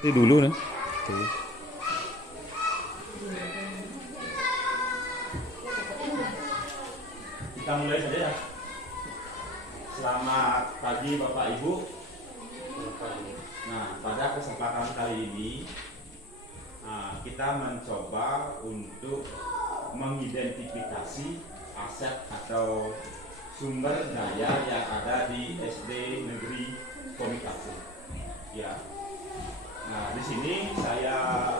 Itu dulu nih. Kita mulai saja ya. Selamat pagi Bapak Ibu. Nah, pada kesempatan kali ini kita mencoba untuk mengidentifikasi aset atau sumber daya yang ada di SD Negeri Komunikasi. Ya. Nah, di sini saya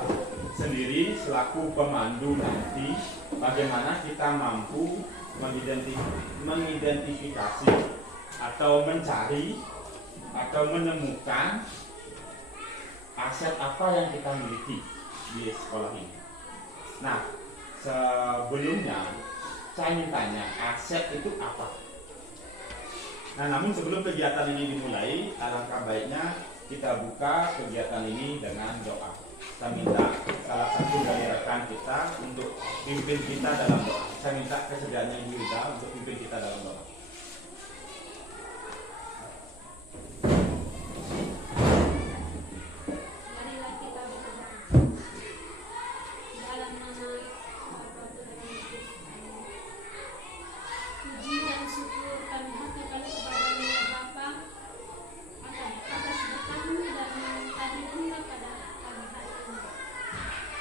sendiri selaku pemandu nanti bagaimana kita mampu mengidentifikasi atau mencari atau menemukan aset apa yang kita miliki di sekolah ini. Nah, sebelumnya saya ingin tanya, aset itu apa? Nah, namun sebelum kegiatan ini dimulai, alangkah baiknya kita buka kegiatan ini dengan doa. Saya minta salah satu dari rekan kita untuk pimpin kita dalam doa. Saya minta kesediaannya Ibu Ida untuk pimpin kita dalam doa. Marilah kita berdoa. Dalam nama Bapa Tuhan Yesus. Puji dan syukur kami haturkan kepada-Mu ya Bapa atas berkat-Mu dan kehadiran-Mu pada pagi hari ini.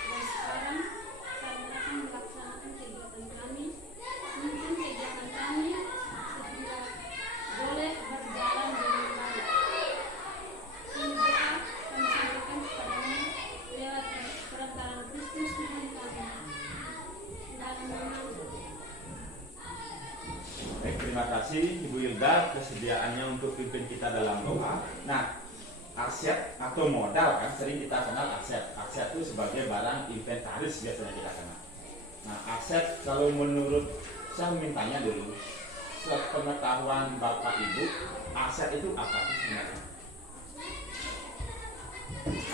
Dan sekarang kami akan melaksanakan kegiatan kami, mungkin kegiatan kami sehingga boleh berjalan dengan baik. Ini doa kami sampaikan kepada-Mu lewat perantaraan Kristus Tuhan kami. Dalam nama Baik, terima kasih Ibu Hilda kesediaannya untuk pimpin kita dalam doa. Nah, aset atau modal kan sering kita kenal aset. Aset itu sebagai barang inventaris biasanya kita kenal. Nah, aset kalau menurut saya mintanya dulu, sepengetahuan Bapak Ibu, aset itu apa sih sebenarnya?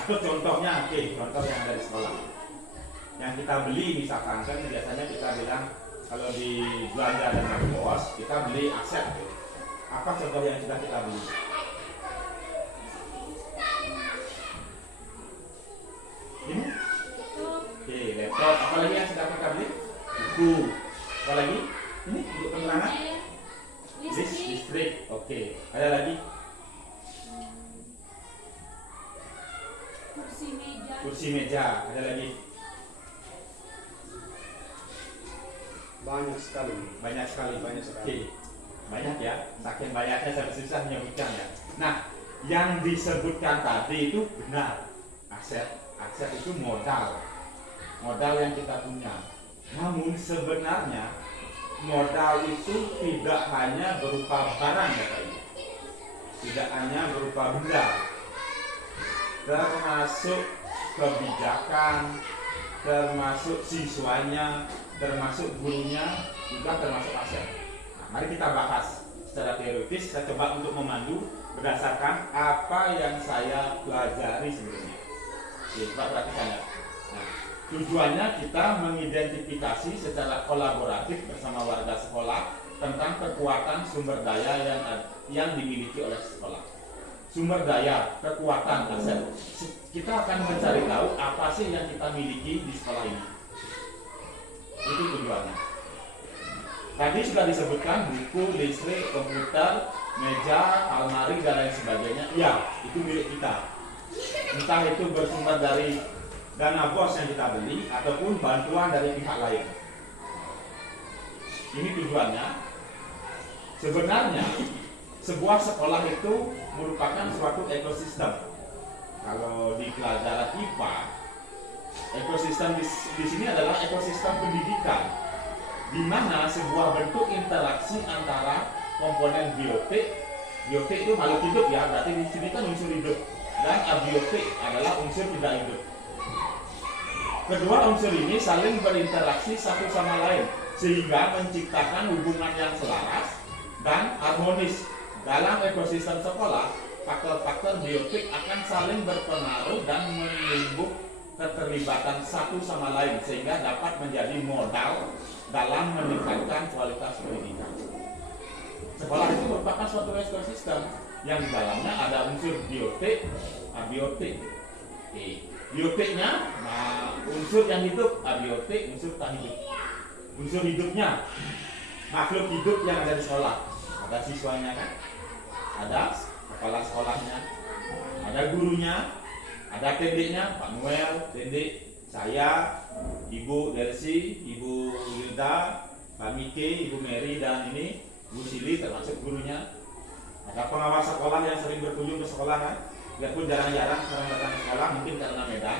Atau contohnya, contoh yang ada di sekolah. Yang kita beli misalkan kan biasanya kita bilang kalau di belanja dengan bos kita beli aset. Apa contoh yang sudah kita beli? Ini? Oke, laptop. Apa lagi yang sudah kita beli? Buku. Apa lagi? Ini untuk penerangan? Listrik. Oke. Ada lagi? kursi meja. Kursi meja. Ada lagi? Banyak sekali. Banyak sekali. Banyak sekali. Oke. Banyak ya. Saking banyaknya saya susah menyebutkan ya. Nah, yang disebutkan tadi itu benar. Aset itu modal yang kita punya. Namun sebenarnya modal itu tidak hanya berupa barang ya Pak Ibu, tidak hanya berupa benda, termasuk kebijakan, termasuk siswanya, termasuk gurunya, juga termasuk aset. Nah, mari kita bahas secara teoritis. Saya coba untuk memandu berdasarkan apa yang saya pelajari sebelumnya. Oke, Pak perhatikan ya. Nah, tujuannya kita mengidentifikasi secara kolaboratif bersama warga sekolah tentang kekuatan sumber daya yang dimiliki oleh sekolah. Sumber daya, kekuatan, aset. Kita akan mencari tahu apa sih yang kita miliki di sekolah ini. Itu tujuannya. Tadi sudah disebutkan buku, listrik, komputer, meja, almari dan lain sebagainya. Ya, itu milik kita. Entah itu bersumber dari dana bos yang kita beli ataupun bantuan dari pihak lain. Ini tujuannya. Sebenarnya sebuah sekolah itu merupakan suatu ekosistem. Kalau di pelajaran IPA, ekosistem di sini adalah ekosistem pendidikan, di mana sebuah bentuk interaksi antara komponen biotik itu makhluk hidup ya, berarti di sini kan unsur hidup, dan abiotik adalah unsur tidak hidup. Kedua unsur ini saling berinteraksi satu sama lain sehingga menciptakan hubungan yang selaras dan harmonis. Dalam ekosistem sekolah, faktor-faktor biotik akan saling berpengaruh dan menimbulkan keterlibatan satu sama lain sehingga dapat menjadi modal dalam meningkatkan kualitas pendidikan. Sekolah itu merupakan suatu ekosistem yang di dalamnya ada unsur biotik, abiotik. Oke. Biotiknya, nah, unsur yang hidup, abiotik, unsur tak hidup. Unsur hidupnya, makhluk hidup yang ada di sekolah. Ada siswanya kan? Ada kepala sekolahnya, ada gurunya, ada tendeknya, Pak Noel, tendek, saya, Ibu Delsi, Ibu Yuda, Pak Miki, Ibu Mary, dan ini Bu Sili termasuk gurunya. Ada pengawas sekolah yang sering berkunjung ke sekolah kan? Biarpun jarang-jarang sekarang datang ke sekolah, mungkin karena medan.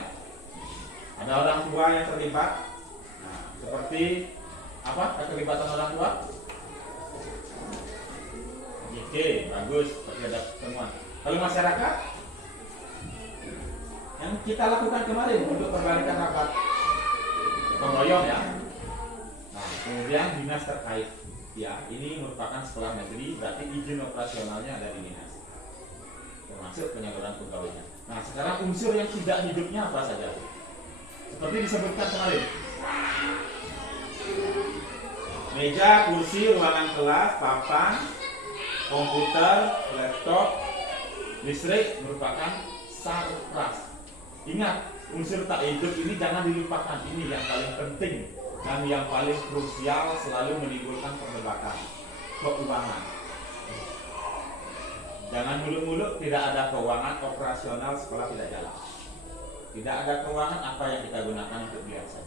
Ada orang tua yang terlibat. Nah, seperti apa keterlibatan orang tua? Oke, bagus. Seperti ada temuan. Kalau masyarakat, yang kita lakukan kemarin untuk perbaikan rapat gotong royong ya. Nah, kemudian dinas terkait. Ya, ini merupakan sekolah negeri, berarti izin operasionalnya ada di dinas. Termasuk penyaluran pegawainya. Nah, sekarang unsur yang tidak hidupnya apa saja? Seperti disebutkan kemarin. Meja, kursi, ruangan kelas, papan, komputer, laptop, listrik merupakan sarpras. Ingat, unsur tak hidup ini jangan dilupakan. Ini yang paling penting dan yang paling krusial, selalu menimbulkan perdebatan. Keuangan. Jangan muluk-muluk tidak ada keuangan, operasional sekolah tidak jalan. Tidak ada keuangan, apa yang kita gunakan untuk biasa.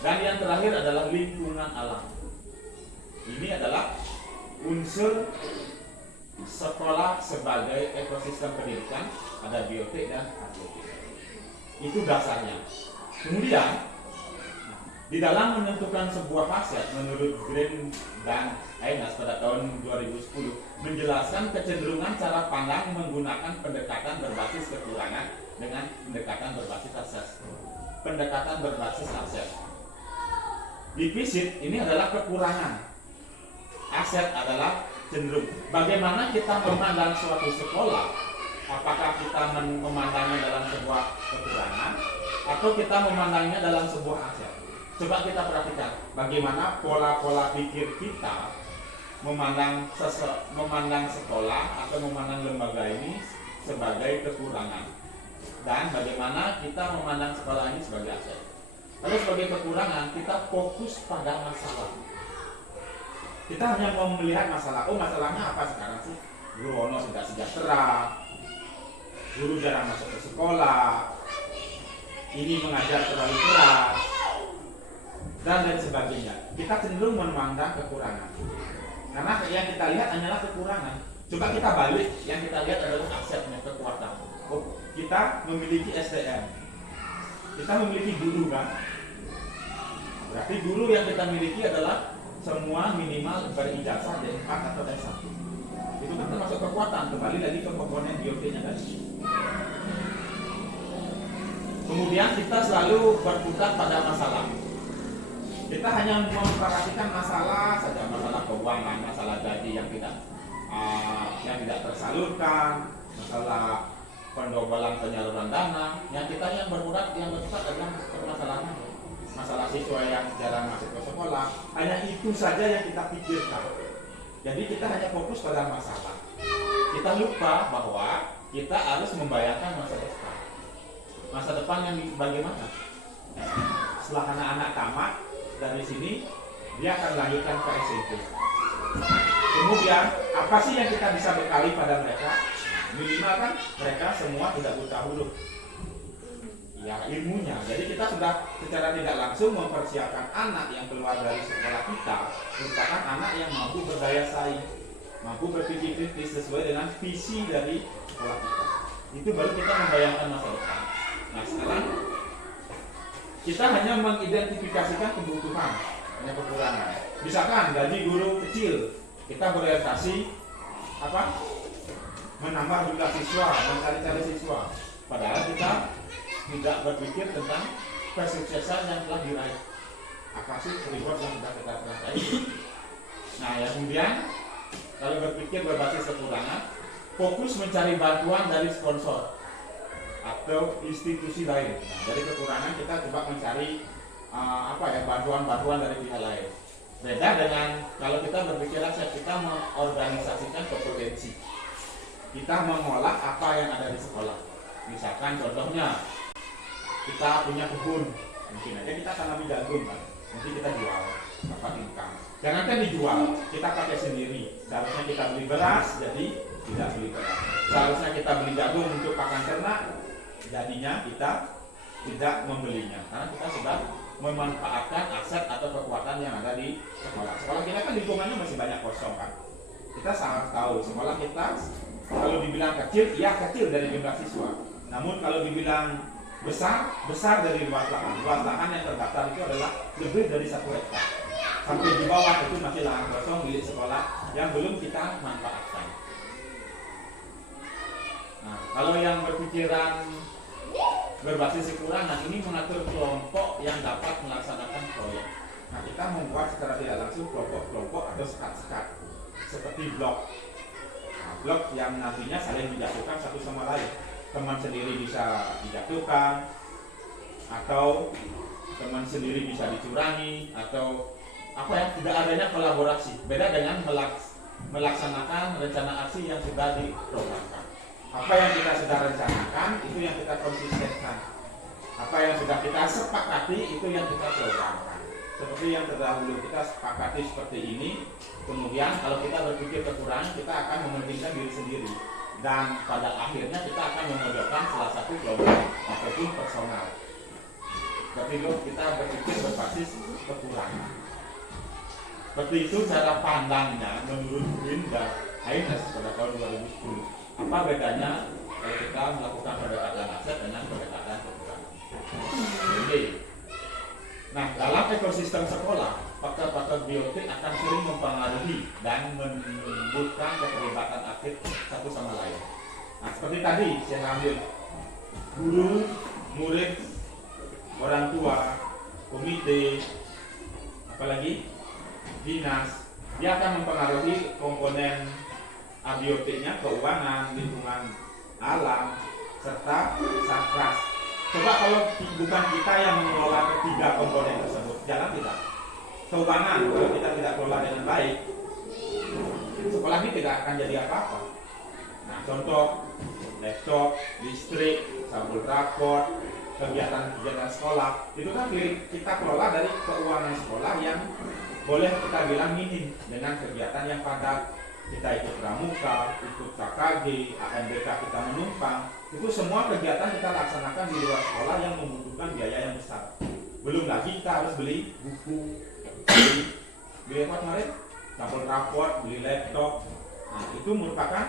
Dan yang terakhir adalah lingkungan alam. Ini adalah unsur sekolah sebagai ekosistem pendidikan, ada biotik dan abiotik. Itu dasarnya. Kemudian di dalam menentukan sebuah aset menurut Green dan Ainas pada tahun 2010 menjelaskan kecenderungan cara pandang menggunakan pendekatan berbasis kekurangan dengan pendekatan berbasis aset. Pendekatan berbasis aset. Defisit ini adalah kekurangan. Aset adalah cenderung. Bagaimana kita memandang suatu sekolah? Apakah kita memandangnya dalam sebuah kekurangan atau kita memandangnya dalam sebuah aset? Coba kita perhatikan bagaimana pola-pola pikir kita memandang sekolah atau memandang lembaga ini sebagai kekurangan, dan bagaimana kita memandang sekolah ini sebagai aset. Kalau sebagai kekurangan, kita fokus pada masalah. Kita hanya mau melihat masalah. Oh, masalahnya apa sekarang sih? Guru Ono tidak sejahtera, guru jarang masuk ke sekolah, ini mengajar terlalu keras, dan lain sebagainya. Kita cenderung memandang kekurangan, karena yang kita lihat hanyalah kekurangan. Coba kita balik, yang kita lihat adalah asetnya, kekuatan. Oh, kita memiliki SDM, kita memiliki guru kan? Berarti guru yang kita miliki adalah semua minimal berijazah D4 atau D1. Itu kan termasuk kekuatan. Kembali lagi ke komponen biotiknya tadi. Kemudian kita selalu berputar pada masalah. Kita hanya memperhatikan masalah saja, masalah keuangan, masalah gaji yang tidak tersalurkan, masalah pendobalan penyaluran dana. Yang berputar adalah permasalahan. Masalah siswa yang jarang masuk ke sekolah, hanya itu saja yang kita pikirkan. Jadi kita hanya fokus pada masalah. Kita lupa bahwa kita harus membayangkan masa depan. Masa depan yang bagaimana? Setelah anak-anak tamat dari sini, dia akan lanjutkan ke SMP. Kemudian apa sih yang kita bisa bekali pada mereka? Minimal kan mereka semua tidak buta huruf. Ya, ilmunya. Jadi kita sudah secara tidak langsung mempersiapkan anak yang keluar dari sekolah kita merupakan anak yang mampu berdaya saing, mampu berpikir kritis sesuai dengan visi dari sekolah kita. Itu baru kita membayangkan masa depan. Nah, sekarang kita hanya mengidentifikasikan kebutuhan, hanya kekurangan. Misalkan gaji guru kecil, kita berorientasi menambah jumlah siswa, mencari-cari siswa. Padahal kita tidak berpikir tentang kesuksesan yang telah diraih. Apa sih reward yang sudah kita raih? Nah, ya kemudian kalau berpikir berbasis kekurangan, fokus mencari bantuan dari sponsor atau institusi lain. Nah, dari kekurangan kita coba mencari bantuan-bantuan dari pihak lain. Beda dengan kalau kita berpikir aset, kita mengorganisasikan kompetensi. Kita mengolah apa yang ada di sekolah. Misalkan contohnya kita punya kebun, mungkin aja kita tanami jagung kan, nanti kita jual, dapat income. Jangankan dijual, kita pakai sendiri. Seharusnya kita beli beras, jadi tidak beli beras. Seharusnya kita beli jagung untuk pakan ternak, jadinya kita tidak membelinya, karena kita sudah memanfaatkan aset atau kekuatan yang ada di sekolah. Sekolah kita kan lingkungannya masih banyak kosong kan. Kita sangat tahu sekolah kita kalau dibilang kecil, ya kecil dari jumlah siswa. Namun kalau dibilang besar, besar dari luas lahan. Luas lahan yang terdaftar itu adalah lebih dari 1 hektar. Sampai di bawah itu masih lahan kosong milik sekolah yang belum kita manfaatkan. Nah, kalau yang berpikiran berbasis kekurangan ini mengatur kelompok yang dapat melaksanakan proyek. Nah, kita membuat secara tidak langsung kelompok-kelompok atau sekat-sekat seperti blok. Nah, blok yang nantinya saling menjatuhkan satu sama lain. Teman sendiri bisa dijatuhkan, atau teman sendiri bisa dicurangi, atau apa ya, tidak adanya kolaborasi. Beda dengan melaksanakan rencana aksi yang sudah diprogramkan. Apa yang kita sudah rencanakan itu yang kita konsistenkan. Apa yang sudah kita sepakati itu yang kita programkan. Seperti yang terdahulu kita sepakati seperti ini. Kemudian kalau kita berpikir kekurangan, kita akan mementingkan diri sendiri. Dan pada akhirnya kita akan memojokkan salah satu kelompok ataupun personal. Berarti itu kita berpikir berbasis kekurangan. Seperti itu cara pandangnya menurut Winda Haynes pada tahun 2010. Apa bedanya kalau kita melakukan pendekatan aset dengan pendekatan kekurangan? Jadi, nah dalam ekosistem sekolah, faktor-faktor biotik akan sering mempengaruhi dan menimbulkan keterlibatan aktif satu sama lain. Nah seperti tadi saya ambil guru, murid, orang tua, komite, apalagi dinas, dia akan mempengaruhi komponen abiotiknya, keuangan, lingkungan alam, serta satgas. Coba kalau bukan kita yang mengelola ketiga komponen tersebut, jalan tidak? Keuangan, kalau kita tidak kelola dengan baik, sekolah ini tidak akan jadi apa-apa. Nah, contoh laptop, listrik, sampul raport, kegiatan-kegiatan sekolah, itu kan kita kelola dari keuangan sekolah yang boleh kita bilang minim dengan kegiatan yang padat. Kita ikut pramuka, ikut KKG, AMBK kita menumpang, itu semua kegiatan kita laksanakan di luar sekolah yang membutuhkan biaya yang besar. Belum lagi kita harus beli buku, beli apa kemarin? Sampul raport, beli laptop. Nah, itu merupakan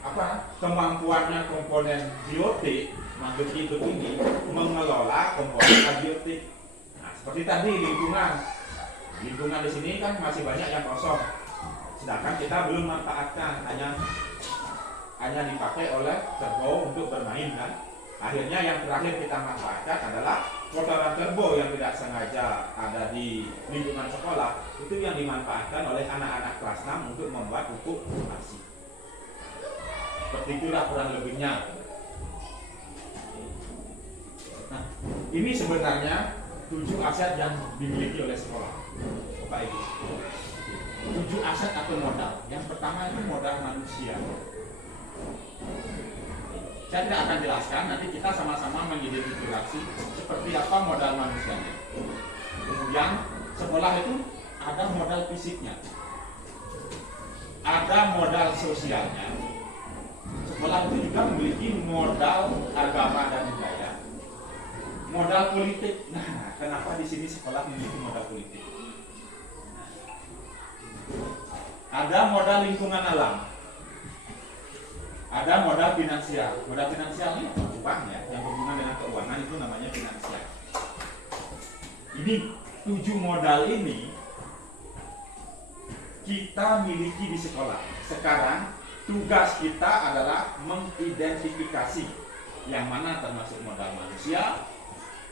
apa? Kemampuannya komponen biotik makhluk hidup ini mengelola komponen abiotik. Nah, seperti tadi lingkungan di sini kan masih banyak yang kosong. Sedangkan kita belum manfaatkan, hanya dipakai oleh kerbau untuk bermain kan. Akhirnya yang terakhir kita manfaatkan adalah kotoran kerbau yang tidak sengaja ada di lingkungan sekolah. Itu yang dimanfaatkan oleh anak-anak kelas 6 untuk membuat pupuk ASI. Seperti itulah kurang lebihnya. Nah, ini sebenarnya 7 aset yang dimiliki oleh sekolah. Bapak Ibu. 7 aset atau modal. Yang pertama itu modal manusia. Saya tidak akan jelaskan, nanti kita sama-sama mengidentifikasi seperti apa modal manusianya. Kemudian sekolah itu ada modal fisiknya, ada modal sosialnya. Sekolah itu juga memiliki modal agama dan budaya, modal politik. Nah, kenapa di sini sekolah memiliki modal politik? Ada modal lingkungan alam, ada modal finansial. Modal finansial ini uang ya, yang berhubungan dengan keuangan itu namanya finansial. Ini 7 modal ini kita miliki di sekolah. Sekarang tugas kita adalah mengidentifikasi yang mana termasuk modal manusia,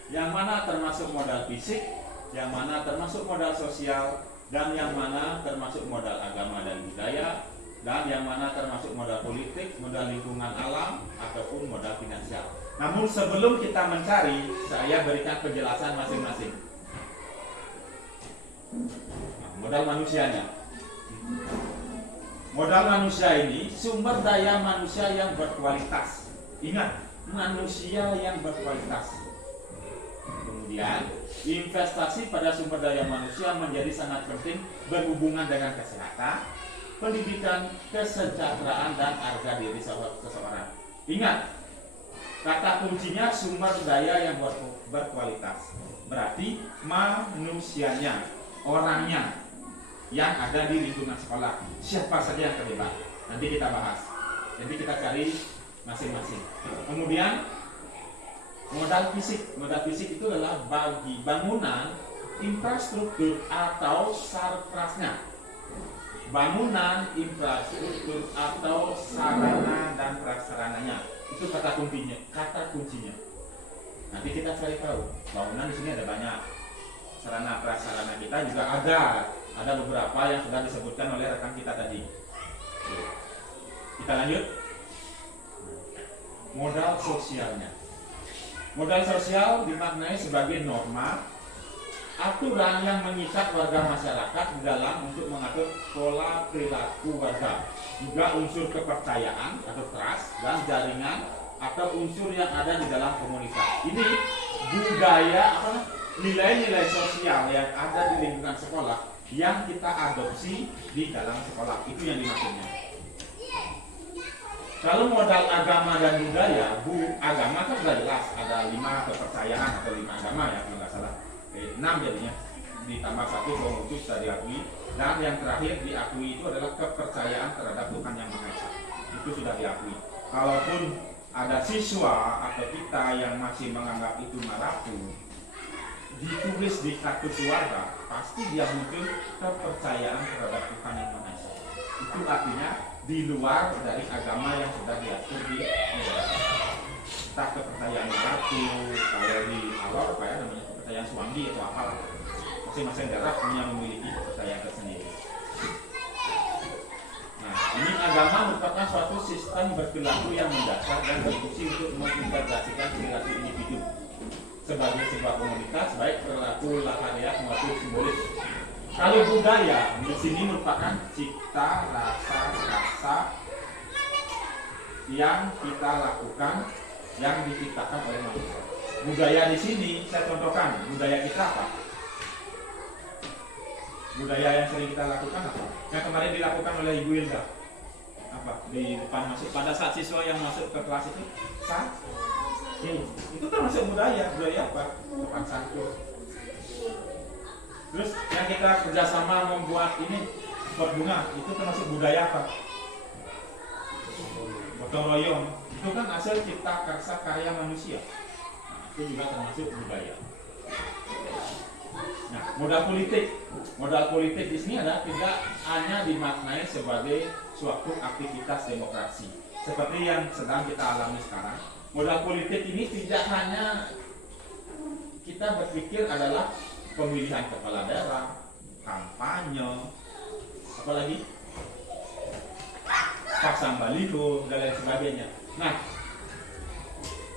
yang mana termasuk modal fisik, yang mana termasuk modal sosial, dan yang mana termasuk modal agama dan budaya, dan yang mana termasuk modal politik, modal lingkungan alam, ataupun modal finansial. Namun sebelum kita mencari, saya berikan penjelasan masing-masing. Nah, modal manusianya. Modal manusia ini sumber daya manusia yang berkualitas. Ingat, manusia yang berkualitas. Kemudian, investasi pada sumber daya manusia menjadi sangat penting berhubungan dengan kesehatan, pendidikan, kesejahteraan, dan harga diri seseorang. Ingat, kata kuncinya sumber daya yang berkualitas. Berarti manusianya, orangnya yang ada di lingkungan sekolah. Siapa saja yang terlibat? Nanti kita bahas. Jadi kita cari masing-masing. Kemudian modal fisik. Modal fisik itu adalah bagi bangunan, infrastruktur atau sarprasnya. Bangunan, infrastruktur atau sarana dan prasarananya. Itu kata kuncinya. Kata kuncinya. Nanti kita cari tahu. Bangunan di sini ada banyak. Sarana prasarana kita juga ada. Ada beberapa yang sudah disebutkan oleh rekan kita tadi. Kita lanjut. Modal sosialnya. Modal sosial dimaknai sebagai norma, aturan yang mengikat warga masyarakat di dalam untuk mengatur pola perilaku warga. Juga unsur kepercayaan atau trust dan jaringan atau unsur yang ada di dalam komunitas. Ini budaya nilai-nilai sosial yang ada di lingkungan sekolah yang kita adopsi di dalam sekolah. Itu yang dimaksudnya. Kalau modal agama dan budaya, agama kan sudah jelas ada 5 kepercayaan atau 5 agama ya kalau nggak salah. 6 jadinya, ditambah 1 Konghucu sudah diakui, dan yang terakhir diakui itu adalah kepercayaan terhadap Tuhan Yang Maha Esa. Itu sudah diakui. Kalaupun ada siswa atau kita yang masih menganggap itu marapu, ditulis di kartu keluarga, pasti dia muncul kepercayaan terhadap Tuhan Yang Maha Esa. Itu artinya di luar dari agama yang sudah diatur di negara. Entah kepercayaan marapu, kalau di Alor apa ya namanya, kepercayaan Suambi atau apa. Masing-masing daerah punya memiliki kepercayaan tersendiri. Nah, ini agama merupakan suatu sistem berperilaku yang mendasar dan berfungsi untuk mengintegrasikan perilaku individu sebagai sebuah komunitas, baik perilaku lahiriah maupun simbolis. Kalau budaya di sini merupakan cipta rasa yang kita lakukan, yang diciptakan oleh manusia. Budaya di sini saya contohkan, budaya kita apa? Budaya yang sering kita lakukan apa? Yang kemarin dilakukan oleh Ibu Hilda. Apa? Di depan masuk pada saat siswa yang masuk ke kelas itu, itu termasuk budaya. Budaya apa? Sopan santun. Terus yang kita kerjasama membuat ini pot bunga, itu termasuk budaya apa? Gotong royong, itu kan hasil cipta karya manusia. Nah, itu juga termasuk budaya. Nah, modal politik di sini adalah tidak hanya dimaknai sebagai suatu aktivitas demokrasi seperti yang sedang kita alami sekarang. Modal politik ini tidak hanya kita berpikir adalah pemilihan kepala daerah, kampanye, apalagi pasang baliho dan lain sebagainya. Nah,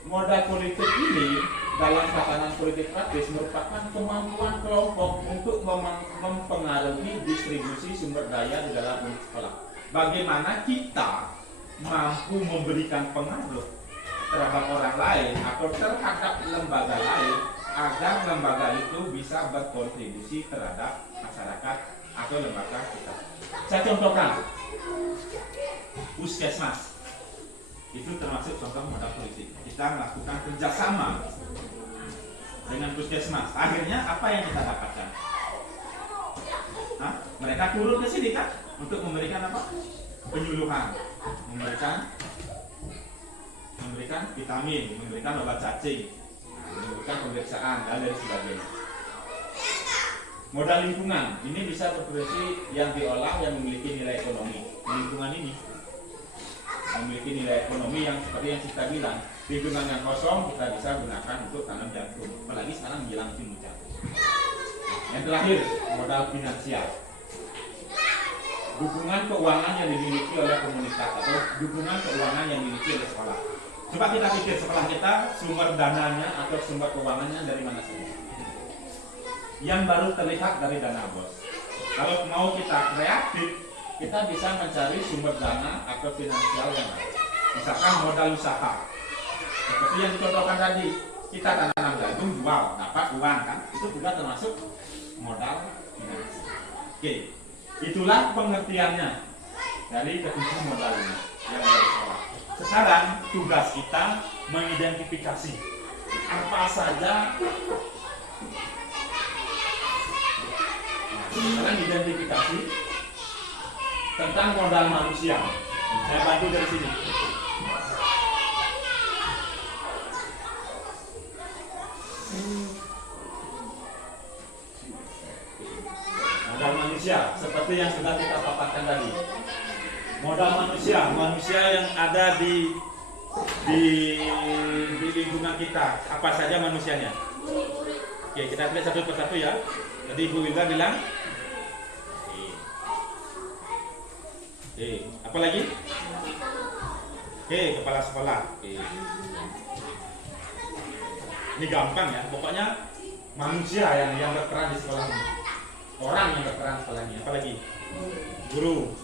modal politik ini dalam tatanan politik praktis merupakan kemampuan kelompok untuk mempengaruhi distribusi sumber daya di dalam unit sekolah. Bagaimana kita mampu memberikan pengaruh terhadap orang lain atau terhadap lembaga lain agar lembaga itu bisa berkontribusi terhadap masyarakat atau lembaga kita. Saya contohkan, puskesmas itu termasuk contoh modal politik. Kita melakukan kerjasama dengan puskesmas. Akhirnya apa yang kita dapatkan? Mereka turun ke sini kan untuk memberikan apa? Penyuluhan, memberikan vitamin, memberikan obat cacing, memberikan pemeriksaan dan lain sebagainya. Modal lingkungan ini bisa berfungsi yang diolah yang memiliki nilai ekonomi. Lingkungan ini memiliki nilai ekonomi yang seperti yang kita bilang, lingkungan yang kosong kita bisa gunakan untuk tanam jagung, apalagi sekarang menjelang musim hujan. Yang terakhir, modal finansial. Dukungan keuangan yang dimiliki oleh komunitas atau dukungan keuangan yang dimiliki oleh sekolah. Coba kita pikir sekolah kita sumber dananya atau sumber keuangannya dari mana saja? Yang baru terlihat dari dana bos. Kalau mau kita kreatif, kita bisa mencari sumber dana atau finansial yang lain. Misalkan modal usaha. Seperti yang dicontohkan tadi, kita tanam jagung jual dapat uang kan, itu juga termasuk modal finansial. Oke, itulah pengertiannya dari ketujuh modal ini yang ada di sekolah. Sekarang tugas kita mengidentifikasi apa saja. Sekarang identifikasi tentang modal manusia. Saya bantu dari sini. Modal manusia seperti yang sudah kita paparkan tadi. Modal manusia, manusia yang ada di lingkungan kita. Apa saja manusianya? Oke, kita lihat satu persatu ya. Tadi Ibu Wilda bilang. Oke, apa lagi? Oke, kepala sekolah. Oke. Ini gampang ya. Pokoknya manusia yang berperan di sekolah ini. Orang yang berperan di sekolah ini. Apa lagi? Guru.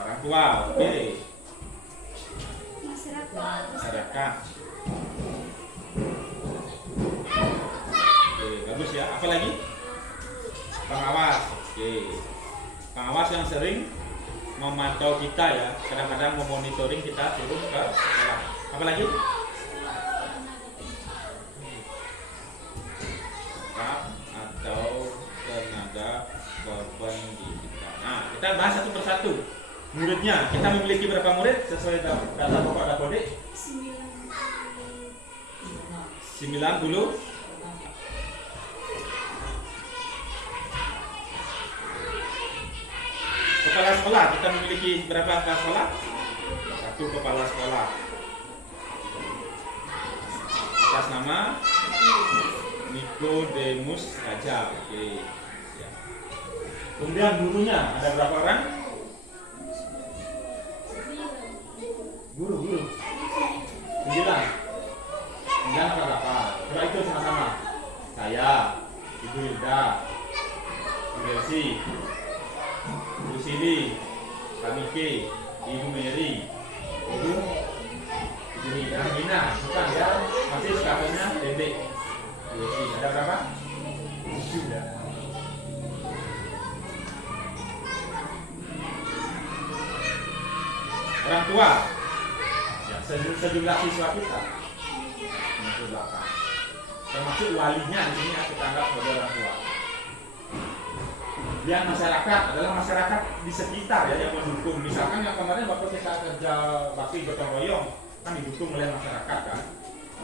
Orang tua. Oke. Masyarakat. Oke, bagus ya. Apa lagi? Pengawas. Oke. Pengawas yang sering memantau kita ya, kadang-kadang memonitoring kita turun ke sekolah. Apa lagi? Staf atau tenaga kependidikan. Nah, kita bahas satu persatu. Muridnya, kita memiliki berapa murid sesuai data pokok Dapodik? 90. Kepala sekolah, kita memiliki berapa kepala sekolah? 1 kepala sekolah. Atas nama Nikodemus Raja. Oke. Siap. Kemudian gurunya ada berapa orang? Guru. 9. 9 atau berapa? Coba itu sama-sama. Saya, Ibu Hilda, Ibu Delsi, Ibu Sili, Pak Miki, Ibu Mary, Ibu Nina, bukan ya? Masih skapelnya Dedek. Ada berapa? 7 ya. Orang tua, ya sejumlah siswa kita, 98. Termasuk walinya di sini kita anggap sebagai orang tua. Yang masyarakat adalah masyarakat di sekitar ya yang mendukung. Misalkan yang kemarin waktu kita kerja bakti gotong royong kan didukung oleh masyarakat kan.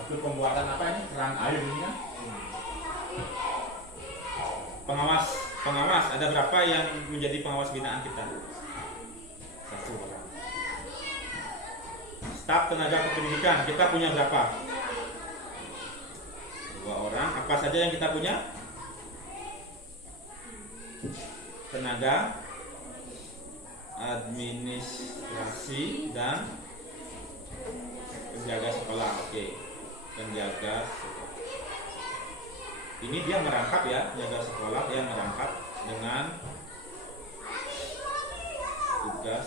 Waktu pembuatan apa ini keran air ini kan. Pengawas ada berapa yang menjadi pengawas binaan kita? 1 orang. Staf tenaga kependidikan kita punya berapa? 2 orang. Apa saja yang kita punya? Tenaga administrasi dan penjaga sekolah. Oke, penjaga sekolah. Ini dia merangkap ya, penjaga sekolah dia merangkap dengan tugas.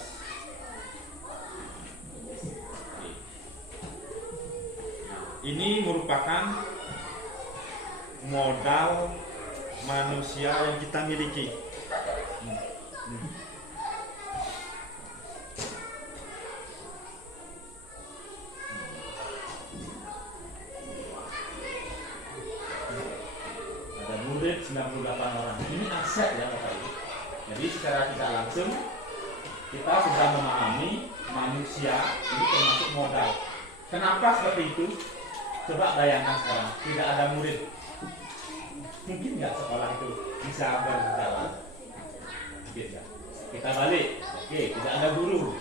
Oke. Ini merupakan modal manusia yang kita miliki. Ada murid 98 orang. Ini aset ya Bapak Ibu. Jadi secara tidak langsung kita sudah memahami manusia ini termasuk modal. Kenapa seperti itu? Coba bayangkan sekarang, tidak ada murid. Mungkin nggak sekolah itu bisa berjalan? Mungkin nggak. Kita balik. Oke, tidak ada guru.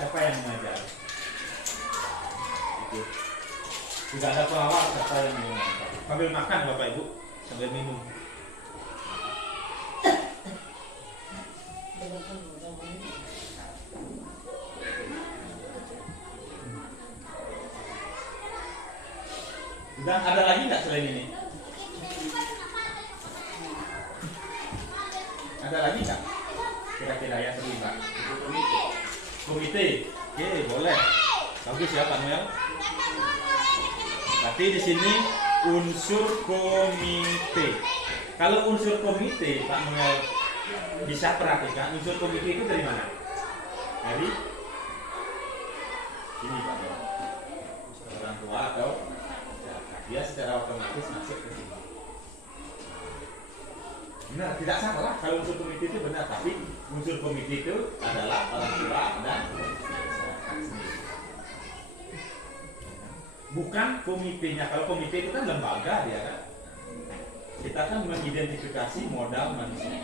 Siapa yang mengajar? Itu. Tidak ada pengawas. Siapa yang mengajar? Sambil makan Bapak Ibu, sambil minum. Dan ada lagi nggak selain ini? Ada lagi nggak? Kira-kira yang terlibat? Komite. Oke, boleh. Bagus ya Pak Noel. Berarti di sini unsur komite. Kalau unsur komite Pak Noel bisa perhatikan unsur komite itu dari mana? Dari sini Pak Noel. Orang tua atau masyarakat. Dia secara otomatis masuk ke sini. Benar, tidak salah kalau unsur komite itu benar, tapi unsur komite itu adalah orang tua dan masyarakat sendiri. Bukan komitenya. Kalau komite itu kan lembaga dia kan. Kita kan mengidentifikasi modal manusia.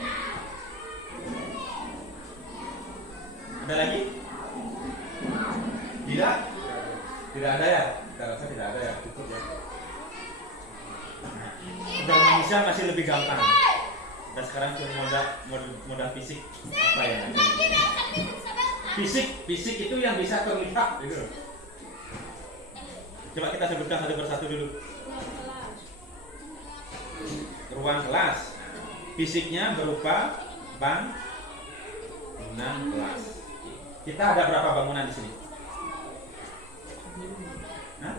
Ada lagi? Tidak? Tidak ada ya? Kita rasa tidak ada ya, cukup ya. Modal manusia masih lebih gampang. Kita sekarang ke modal fisik apa ya? Fisik itu yang bisa terlihat gitu. Coba kita sebutkan satu persatu dulu. Ruang kelas. Fisiknya berupa bangunan kelas. Kita ada berapa bangunan di sini? Hah?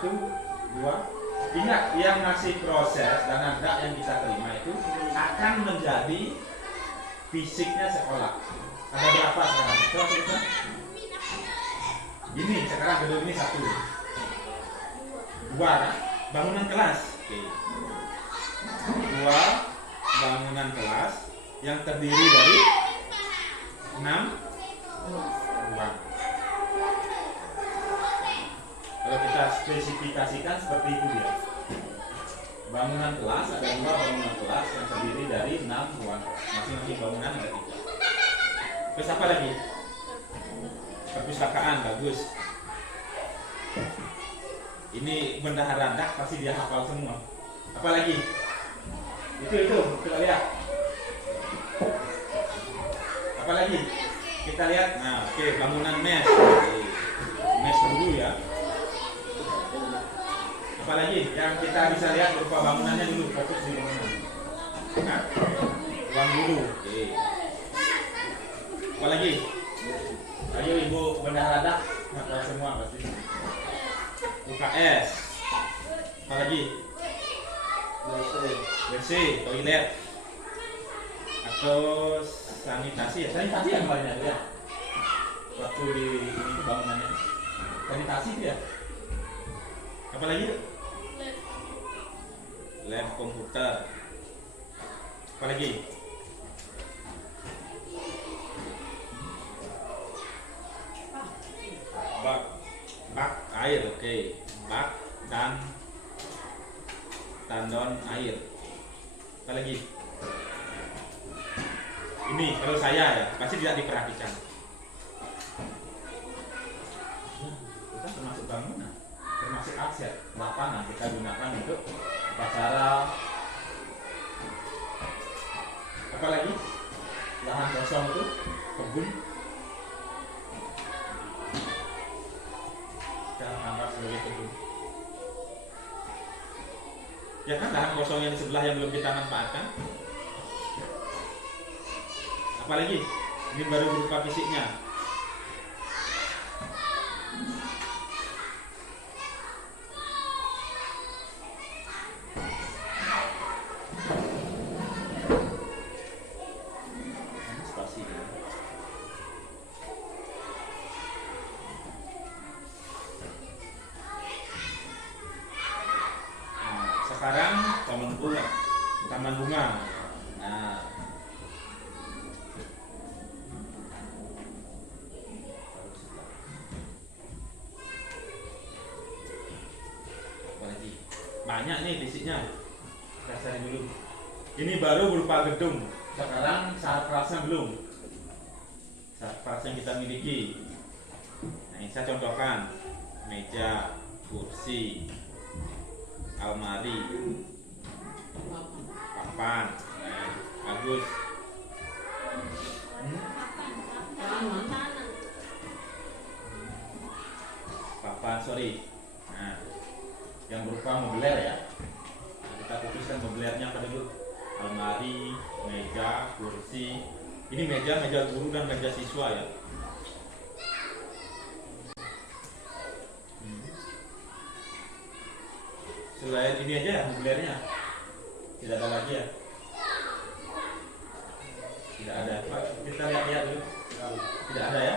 1, 2. Ingat, yang masih proses dan ada yang kita terima itu akan menjadi fisiknya sekolah. Ada berapa sekarang? Coba sebutkan. Ini sekarang gedung ini 1, 2 kan? Bangunan kelas. Oke. 2 bangunan kelas yang terdiri dari 6 ruang. Kalau kita spesifikasikan seperti itu dia. Bangunan kelas ada 2 bangunan kelas yang terdiri dari 6 ruang. Masing-masing bangunan ada 3. Terus apa lagi? Perpustakaan bagus. Ini bendahara dak pasti dia hafal semua. Apalagi? Itu kita lihat. Apalagi? Kita lihat. Nah, oke, bangunan mes. Mes dulu ya. Apalagi yang kita bisa lihat berupa bangunannya dulu, fokus di bangunan. Nah, ruang guru. Oke. Apalagi? Ayo Ibu bendahara dak hafal semua pasti. UKS. Apalagi? WC, toilet. Atau sanitasi ya? Sanitasi yang paling ada ya? Waktu di ini bangunannya. Sanitasi itu ya? Apalagi? Lab komputer. Apalagi? Bak air, oke. Bak dan tandon air. Apa lagi? Ini kalau saya ya pasti tidak diperhatikan. Kita termasuk bangunan, termasuk aset lapangan kita gunakan untuk upacara. Apa lagi? Lahan kosong itu kebun. Anggap sebagai kebun. Ya kan lahan kosong yang di sebelah yang belum kita manfaatkan. Apalagi ini baru berupa fisiknya. Spasi. Sekarang taman bunga. Nah, apalagi banyak nih fisiknya. Kita cari dulu. Ini baru berupa gedung. Sekarang sarprasnya belum. Sarpras yang kita miliki. Nah, ini saya contohkan meja, kursi, almari, papan. Nah, bagus. Papan, sorry. Nah, yang berupa mobiler ya. Nah, kita fokuskan mobilernya apa dulu? Almari, meja, kursi. Ini meja guru dan meja siswa ya. Selain ini aja ya mobilnya, tidak ada lagi ya? Tidak ada. Pak, kita lihat-lihat dulu. Tidak ada ya?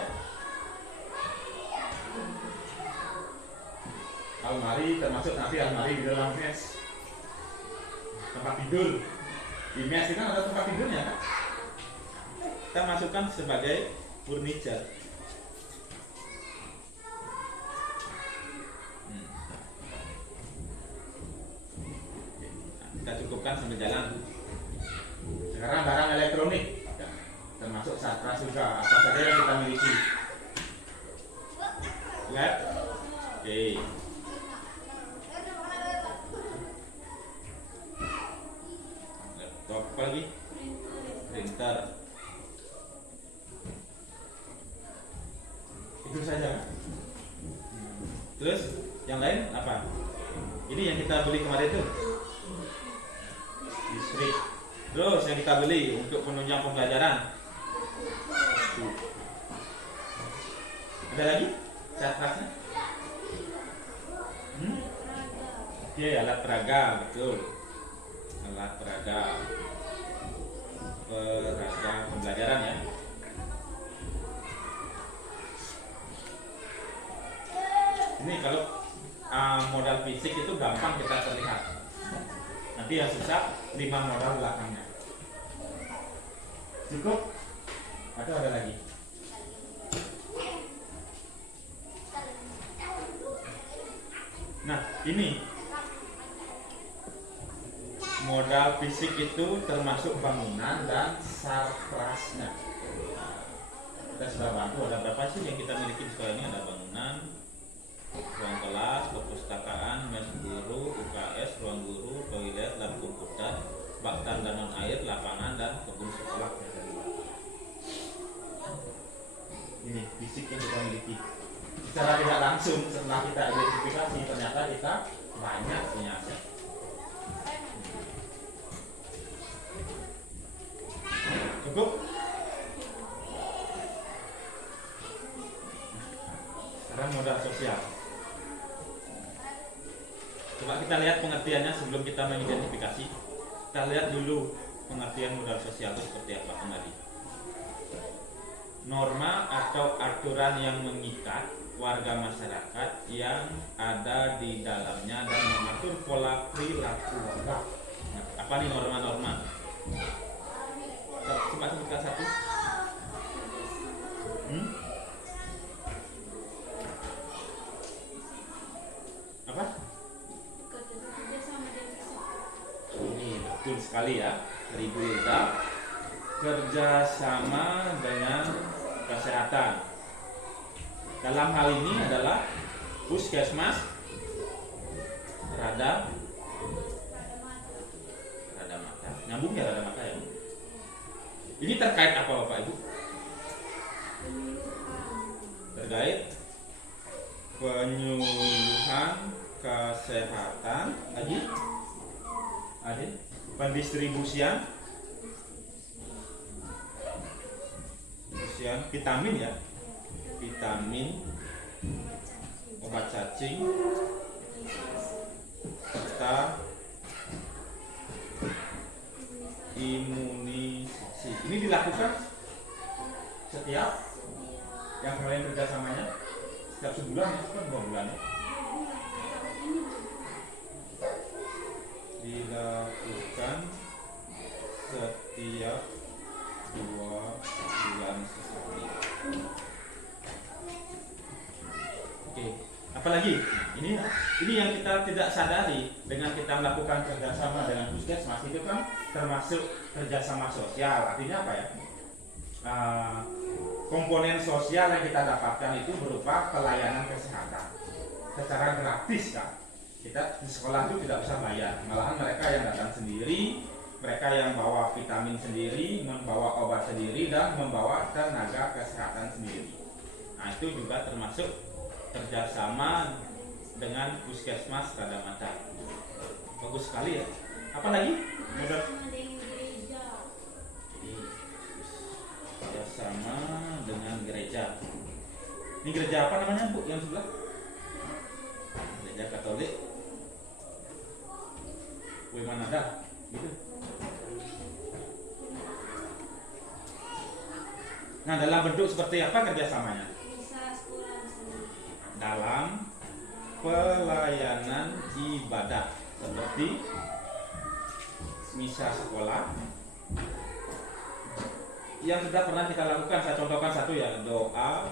Almari termasuk nanti almari di dalam mes. Tempat tidur. Di mes itu kan ada tempat tidurnya kan? Kita masukkan sebagai furniture. Kita cukupkan sambil jalan. Sekarang barang elektronik, ya, termasuk satra juga, apa saja yang kita miliki. Lihat, oke. Laptop apa lagi? Printer. Itu saja. Terus yang lain apa? Ini yang kita beli kemarin tuh. Listrik. Terus yang kita beli untuk penunjang pembelajaran. Ada lagi? Catatan? Oke, alat peraga, betul. Alat peraga. Peraga pembelajaran ya. Ini kalau modal fisik itu gampang kita terlihat. Nanti yang susah 5 modal belakangnya. Cukup? Atau ada lagi? Nah, ini modal fisik itu termasuk bangunan dan sarprasnya. Kita sudah bantu ada berapa sih yang kita miliki sekolah ini? Ada bangunan, ruang kelas, perpustakaan, mes guru, UKS, ruang guru, toilet, lab komputer, bak tandan air, lapangan, dan kebun sekolah. Ini fisik yang kita miliki. Secara tidak langsung setelah kita identifikasi ternyata kita banyak punya aset. Cukup? Sekarang modal sosial. Coba kita lihat pengertiannya sebelum kita mengidentifikasi. Kita lihat dulu pengertian modal sosial itu seperti apa kembali. Norma atau aturan yang mengikat warga masyarakat yang ada di dalamnya dan mengatur pola perilaku warga. Nah, apa nih norma-norma? Coba sebutkan satu. Apa? Ini betul sekali ya, dari Bu Ilda. Kerjasama dengan kesehatan. Dalam hal ini adalah puskesmas, rada mata. Nyambung ya rada mata ya. Ini terkait apa Bapak Ibu? Terkait penyuluhan kesehatan, lagi ada pendistribusian vitamin ya, vitamin, obat cacing, serta imunisasi. Ini dilakukan setiap yang kalian kerjasamanya setiap sebulan ya, kan 2 bulan ya. Dilakukan setiap 2 bulan sekali. Oke, apalagi ini yang kita tidak sadari dengan kita melakukan kerjasama dengan puskesmas itu kan termasuk kerjasama sosial. Artinya apa ya? Komponen sosial yang kita dapatkan itu berupa pelayanan kesehatan secara gratis kan. Kita di sekolah itu tidak usah bayar, malahan mereka yang datang sendiri, mereka yang bawa vitamin sendiri, membawa obat sendiri, dan membawa tenaga kesehatan sendiri. Nah itu juga termasuk kerjasama dengan puskesmas rada mata. Bagus sekali ya. Apa lagi? Kerjasama dengan gereja. Ini gereja apa namanya Bu yang sebelah? Gereja Katolik. Wemanada, gitu. Nah, dalam bentuk seperti apa kerjasamanya? bisa sekolah misalnya. Dalam pelayanan ibadah seperti misa sekolah yang sudah pernah kita lakukan. Saya contohkan satu ya, doa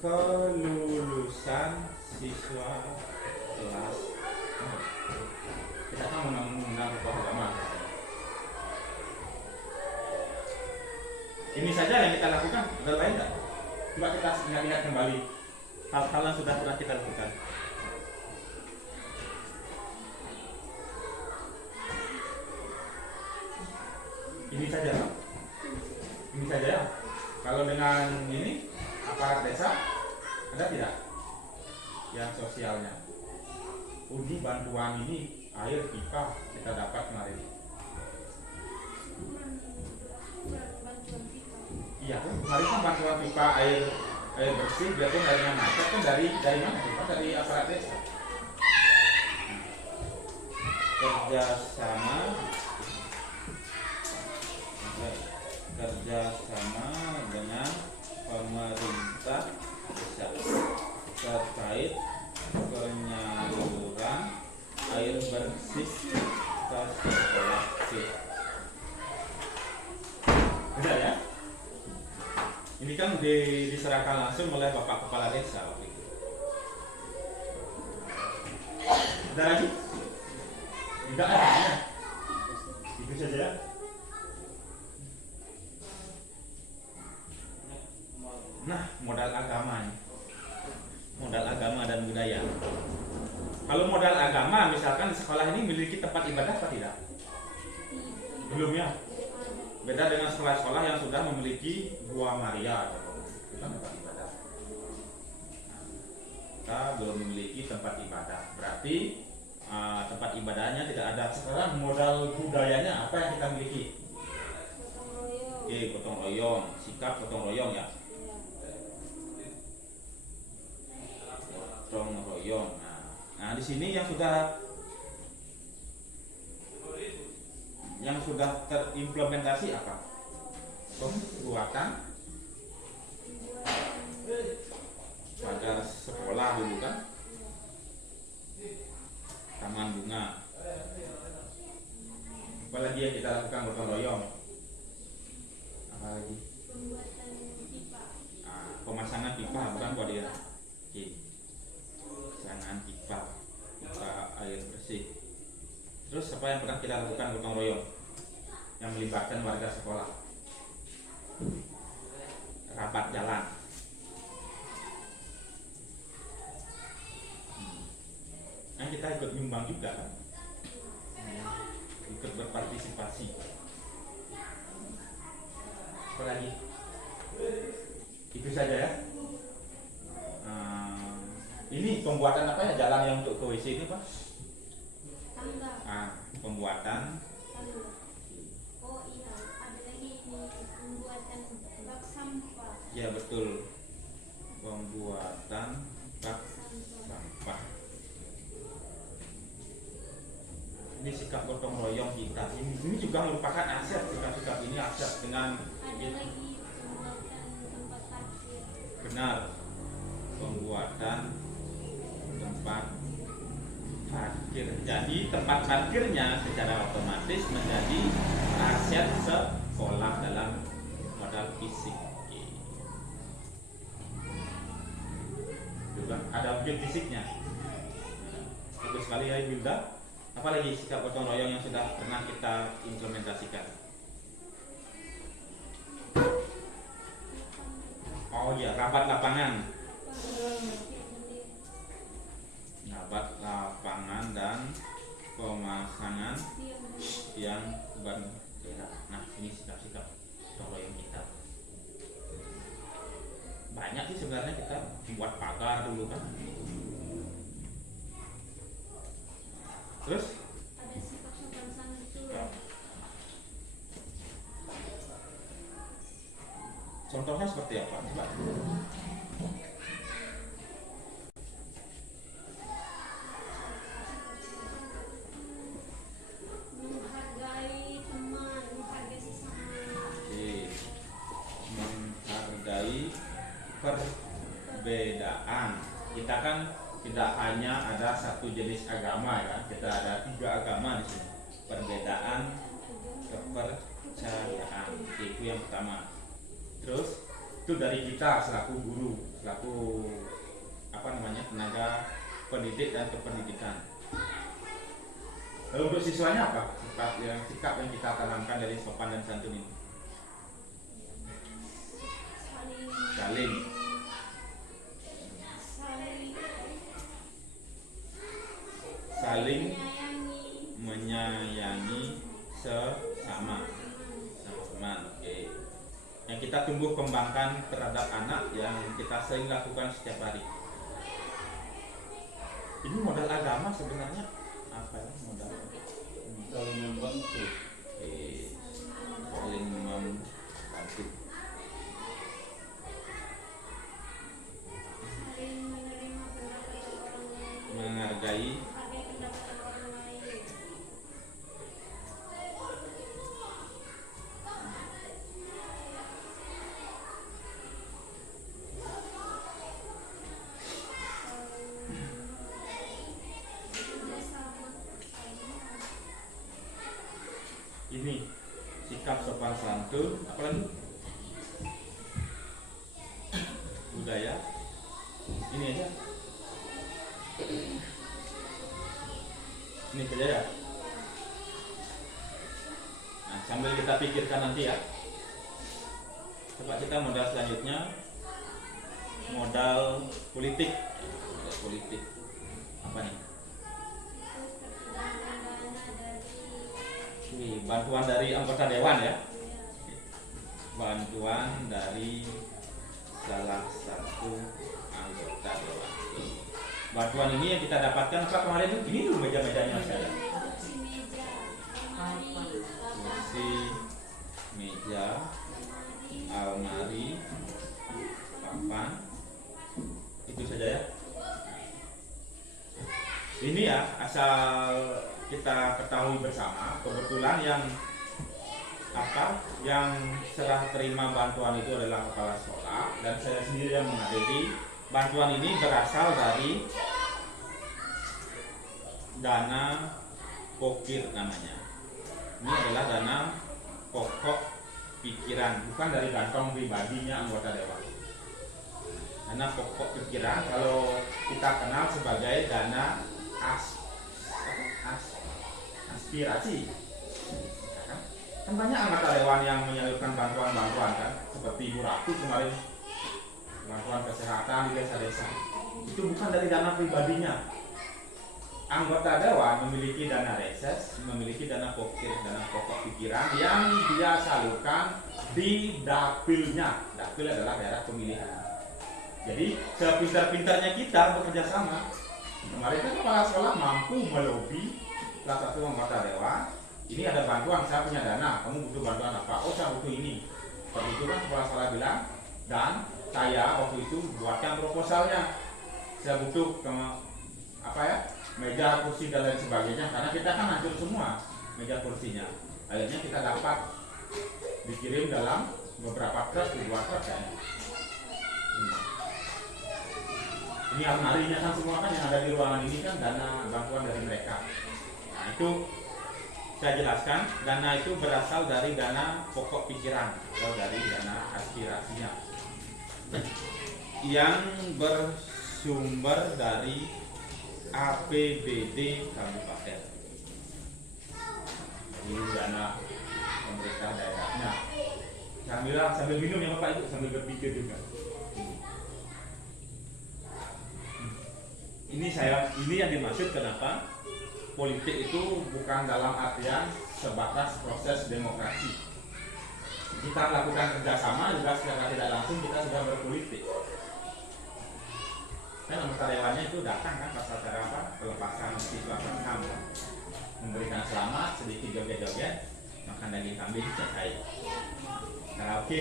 kelulusan siswa kelas. Kita kan mengundang tokoh agama. Ini saja yang kita lakukan, ada lain enggak? Coba kita ingat-ingat kembali hal-hal yang sudah pernah kita lakukan. Ini saja, Pak. Ini saja ya. Kalau dengan ini aparat desa ada tidak yang sosialnya? Ini bantuan ini air pipa kita dapat kemarin. Bantuan pipa. Iya kan kemarin kan bantuan pipa air bersih, biarpun airnya macet kan dari mana itu? Kan dari aparat desa. Kerjasama dengan pemerintah desa terkait penyaluran air bersih ke sekolah. Benar ya? Ini kan diserahkan langsung oleh Bapak Kepala Desa waktu itu. Ada lagi? Tidak ada ya? Itu saja ya? Nah, modal agama nih. Modal agama dan budaya. Kalau modal agama, misalkan di sekolah ini memiliki tempat ibadah apa tidak? Belum ya? Beda dengan sekolah-sekolah yang sudah memiliki Gua Maria. Itu kan tempat ibadah. Kita belum memiliki tempat ibadah. Berarti tempat ibadahnya tidak ada. Sekarang modal budayanya apa yang kita miliki? Gotong royong. Oke, gotong royong. Sikap gotong royong ya. Gotong royong. Nah, di sini yang sudah terimplementasi apa? Pembuatan pada sekolah dulu kan, taman bunga. Apalagi yang kita lakukan gotong royong? Apalagi? Pembuatan pipa. Pemasangan pipa bukan buat dia. Oke. Pemasangan pipa air bersih. Terus apa yang pernah kita lakukan gotong royong yang melibatkan warga sekolah? Rapat jalan. Nah, kita ikut nyumbang juga kan? Ikut berpartisipasi. Apa lagi? Itu saja ya. Ini pembuatan apa ya, jalan yang untuk ke WC ini Pak? Tangga. Pembuatan Tangga. Oh iya, ada lagi ini pembuatan bak sampah. ya betul, pembuatan bak sampah. Ini sikap gotong royong kita. Ini juga merupakan aset, sikap-sikap ini aset dengan Ada lagi pembuatan tempat parkir. benar, pembuatan tempat parkir. Jadi tempat parkirnya secara otomatis menjadi aset sekolah dalam modal fisik. Juga ada objek fisiknya. Bagus sekali ya Ibu. Apalagi sikap gotong royong yang sudah pernah kita implementasikan? Oh iya, rapat lapangan. Rapat lapangan dan pemasangan yang berbeda. Nah, ini sikap-sikap gotong royong kita. Banyak sih sebenarnya, kita membuat pagar dulu kan. Terus? Ada sikap sopan santun. Contohnya seperti apa? Coba. perbedaan. Kita kan tidak hanya ada satu jenis agama ya, kita ada 3 agama di sini. Perbedaan kepercayaan itu yang pertama. Terus itu dari kita selaku guru, selaku tenaga pendidik dan kependidikan. Lalu untuk siswanya apa? Sikap yang kita tanamkan dari sopan dan santun ini. Saling menyayangi sesama teman. Oke. Yang kita tumbuh kembangkan terhadap anak yang kita sering lakukan setiap hari. Ini modal agama sebenarnya apa ya? Modal saling membantu. Saling membantu. Menghargai ini sikap sopan santun, apalagi budaya ini aja, ini saja ya. Nah, sambil kita pikirkan nanti ya, coba kita modal selanjutnya, modal politik. Modal politik apa nih? Bantuan dari anggota dewan ya, bantuan dari salah satu anggota dewan. Bantuan ini yang kita dapatkan apa kemarin itu? Ini dulu meja-mejanya saya. Kursi, meja, almari, papan, itu saja ya. Ini ya asal kita ketahui bersama, kebetulan yang serah terima bantuan itu adalah kepala sekolah dan saya sendiri yang menghadiri. Bantuan ini berasal dari dana pokir namanya. Ini adalah dana pokok pikiran, bukan dari kantong pribadinya anggota dewan. Dana pokok pikiran kalau kita kenal sebagai dana aspirasi. Kan banyak anggota dewan yang menyalurkan bantuan-bantuan kan, seperti Ibu Ratu kemarin bantuan kesehatan di desa-desa. Itu bukan dari dana pribadinya. Anggota dewan memiliki dana reses, memiliki dana pokir, dana pokok pikiran yang dia salurkan di dapilnya. Dapil adalah daerah pemilihan. Jadi sepintar-pintarnya kita bekerja sama. Kemarin kan kepala sekolah mampu melobi salah satu anggota dewan. Ini ada bantuan, saya punya dana, kamu butuh bantuan apa? Oh, saya butuh ini. Seperti itu kan kepala sekolah bilang, dan saya waktu itu buatkan proposalnya. Saya butuh meja, kursi dan lain sebagainya, karena kita kan hancur semua meja kursinya. Akhirnya kita dapat dikirim dalam beberapa truk, 2 truk kayaknya. Ini almarinya kan semua kan yang ada di ruangan ini kan dana bantuan dari mereka. Nah itu saya jelaskan, dana itu berasal dari dana pokok pikiran atau dari dana aspirasinya yang bersumber dari APBD kabupaten. Ini dana pemerintah daerahnya. Sambil minum ya Bapak Ibu, sambil berpikir juga. Ini yang dimaksud kenapa politik itu bukan dalam artian sebatas proses demokrasi. Kita lakukan kerjasama juga secara tidak langsung kita sudah berpolitik. Kan anggota dewannya itu datang kan pas acara pelepasan siswa kelas 6 kan? Memberikan selamat, sedikit joget-joget, makan daging kambing selesai. Karaoke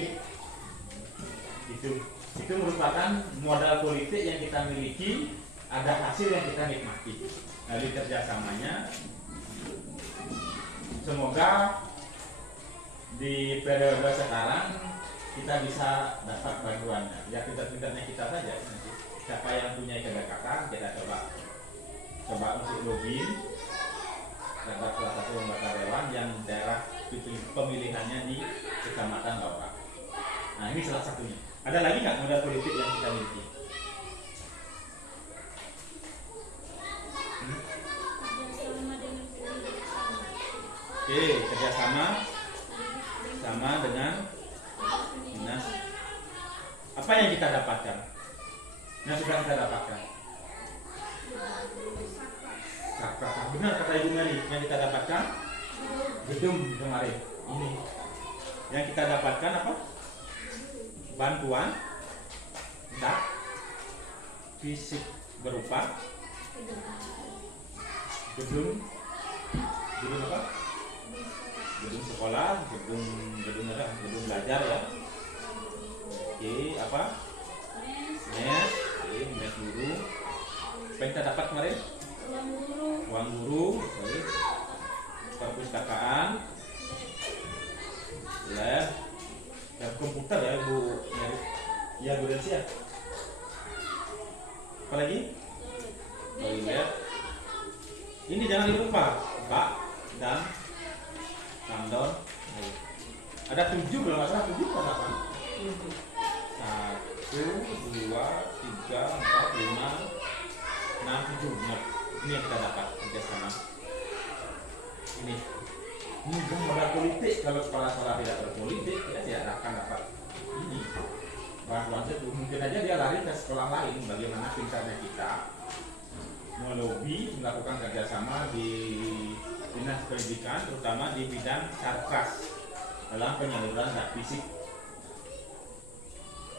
itu merupakan modal politik yang kita miliki. Ada hasil yang kita nikmati dari kerjasamanya. Semoga di periode sekarang kita bisa dapat bantuannya. Ya pintar-pintarnya kita saja nanti. siapa yang punya kedekatan, kita coba untuk login terhadap salah satu lembaga dewan yang daerah pemilihannya di Kecamatan Bawah. Nah, ini salah satunya. Ada lagi nggak modal politik yang kita miliki? Kerjasama dengan pendidikan. Oke, kerjasama sama dengan dinas. Apa yang kita dapatkan? Yang sudah kita dapatkan? Sakra. Benar kata Ibu Mary, yang kita dapatkan gedung kemarin. Ini yang kita dapatkan apa? Bantuan tak fisik berupa gedung apa? Gedung sekolah, gedung belajar ya. Oke, apa? Mes guru. Apa yang kita dapat kemarin? Uang guru, oke. Perpustakaan, ya, dan komputer ya Bu Mary. Ya Bu Delsi ya. Apa lagi? Toilet. Ini jangan lupa bak dan sandal. Ada 7 kalau nggak salah, 7 atau apa? 1, 2, 3, 4, 5, 6, 7. Nah, ini yang kita dapat kerjasama. Ini modal politik. Kalau kepala sekolah tidak berpolitik, kita tidak akan dapat ini. Bantuan itu mungkin aja dia lari ke sekolah lain. Bagaimana pintarnya kita melobi, melakukan kerjasama di dinas pendidikan, terutama di bidang sarkas dalam penyaluran hak fisik.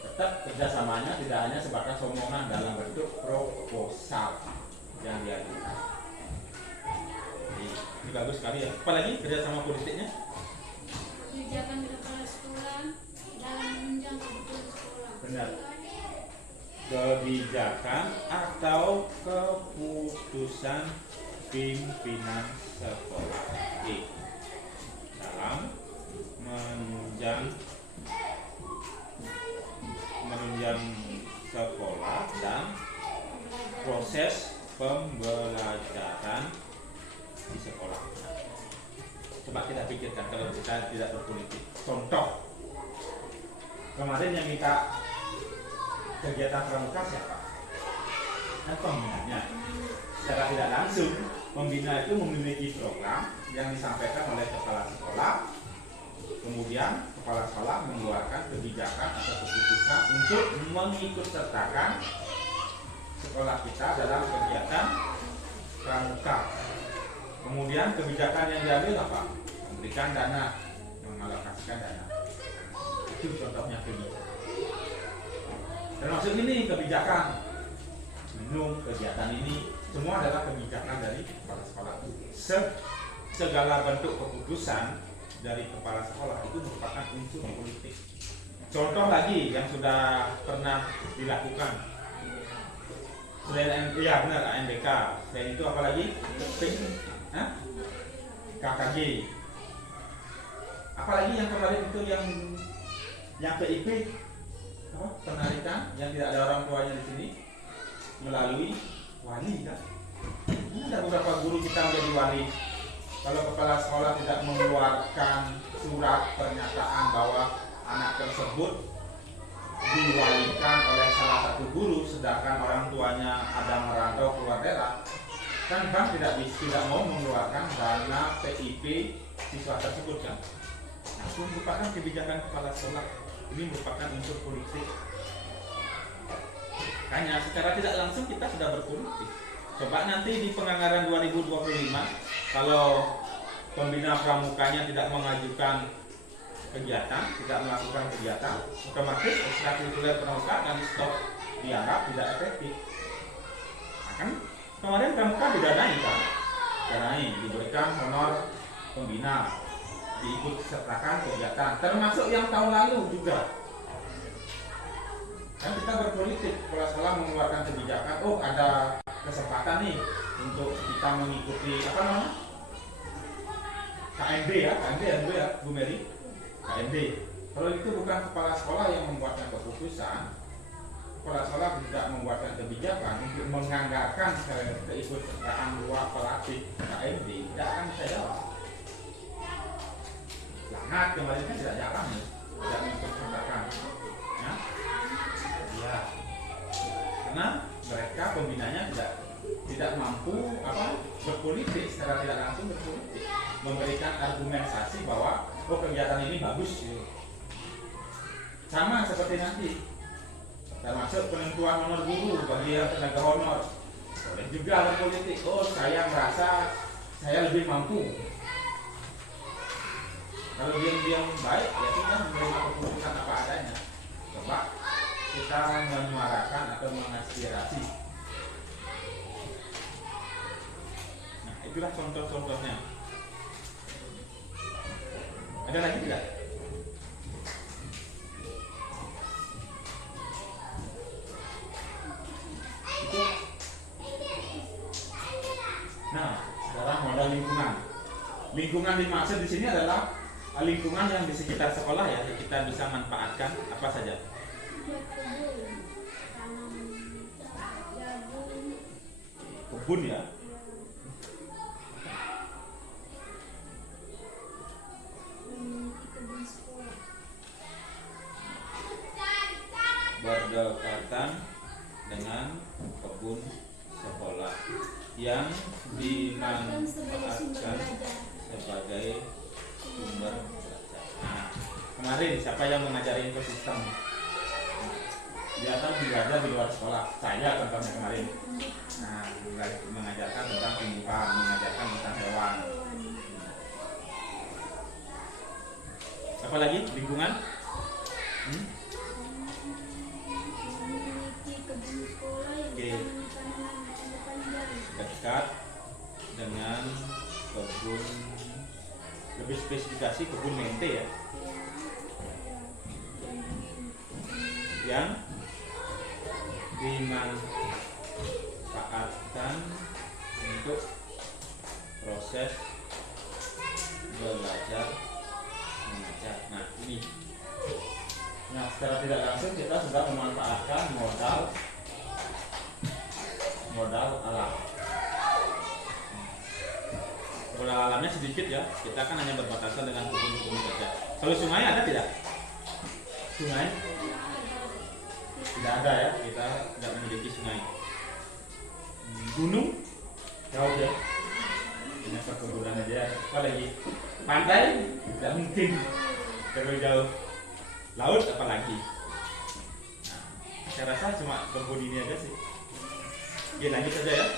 Tetap kerjasamanya tidak hanya sebatas omongan dalam bentuk proposal yang diajukan. Ini bagus sekali ya. Apalagi kerjasama politiknya? Kebijakan kepala sekolah dalam menunjang kebutuhan sekolah. Benar. Kebijakan atau keputusan pimpinan sekolah dalam menunjang sekolah dan proses pembelajaran di sekolah. Coba kita pikirkan kalau kita tidak berpolitik. Contoh, kemarin yang minta kegiatan pramuka siapa? Kan pembinanya. Secara tidak langsung, pembina itu memiliki program yang disampaikan oleh kepala sekolah. Kemudian kepala sekolah mengeluarkan kebijakan atau keputusan untuk mengikutsertakan sekolah kita dalam kegiatan pramuka. Kemudian kebijakan yang diambil apa? Memberikan dana, mengalokasikan dana. Itu contohnya kebijakan. Termasuk ini kebijakan minum, kegiatan ini semua adalah kebijakan dari kepala sekolah. Segala bentuk keputusan dari kepala sekolah itu merupakan unsur politik. Contoh lagi yang sudah pernah dilakukan selain benar AMBK, selain itu apa lagi? KKG. Apalagi yang kemarin itu yang PIP penarikan yang tidak ada orang tuanya di sini melalui wali kan? Ini ada beberapa guru kita menjadi wali. Kalau kepala sekolah tidak mengeluarkan surat pernyataan bahwa anak tersebut diwalikan oleh salah satu guru, sedangkan orang tuanya ada merantau keluar daerah, kan bank tidak mau mengeluarkan dana PIP siswa tersebut kan? Nah, itu merupakan kebijakan kepala sekolah. Ini merupakan unsur politik. Makanya secara tidak langsung kita sudah berpolitik. Coba nanti di penganggaran 2025 kalau pembina pramukanya tidak mengajukan kegiatan, tidak melakukan kegiatan, otomatis ekstrakurikuler pramuka akan stop, dianggap tidak efektif. Nah, kan kemarin pramuka didanai kan? Danai, diberikan honor pembina, diikut sertakan kegiatan, termasuk yang tahun lalu juga. Kan kita berpolitik, kepala sekolah mengeluarkan kebijakan, oh ada kesempatan nih untuk kita mengikuti apa namanya? KMB ya, Bu Mary. KMB. Kalau itu bukan kepala sekolah yang membuatnya keputusan, kepala sekolah tidak membuatkan kebijakan untuk menganggarkan keikutsertaan dua pelatih KMD, tidak akan bisa jawab. Sangat kemarin kan tidak jalan nih, tidak mengikutsertakan. Ya? Ya. Karena mereka pembinanya tidak mampu berpolitik secara tidak langsung berpolitik, memberikan argumentasi bahwa kegiatan ini bagus. Sama seperti nanti, termasuk penentuan honor guru bagi yang tenaga honor, boleh juga berpolitik. Oh, saya merasa saya lebih mampu. Kalau diam-diam baik, ya sudah menerima keputusan apa adanya. Coba kita menyuarakan atau mengaspirasi. Nah, itulah contoh-contohnya. Ada lagi tidak? Itu. Nah, sekarang modal lingkungan. Lingkungan dimaksud di sini adalah lingkungan yang di sekitar sekolah ya, yang kita bisa manfaatkan apa saja. Kebun ya. Berdekatan dengan kebun sekolah yang dimanfaatkan sebagai sumber belajar. Nah, kemarin siapa yang mengajari ekosistem? Dia kan belajar di luar sekolah. Saya contohnya kemarin. Nah, mengajarkan tentang tumbuhan, mengajarkan tentang hewan. Apa lagi? Lingkungan? Oke. Dekat dengan kebun, lebih spesifikasi kebun mente ya, yang dimanfaatkan untuk proses belajar mengajar. Nah ini, nah secara tidak langsung kita sudah memanfaatkan modal alam. Modal alamnya sedikit ya, kita kan hanya berbatasan dengan kebun-kebun saja. Kalau sungai ada tidak? Sungai? Tidak ada ya, kita tidak memiliki sungai. Gunung? Jauh ya. Hanya perkebunan aja. Apa lagi? Pantai? Tidak mungkin. Terlalu jauh. Laut apalagi? Nah, saya rasa cuma kebun ini aja sih. Oke, lanjut saja ya.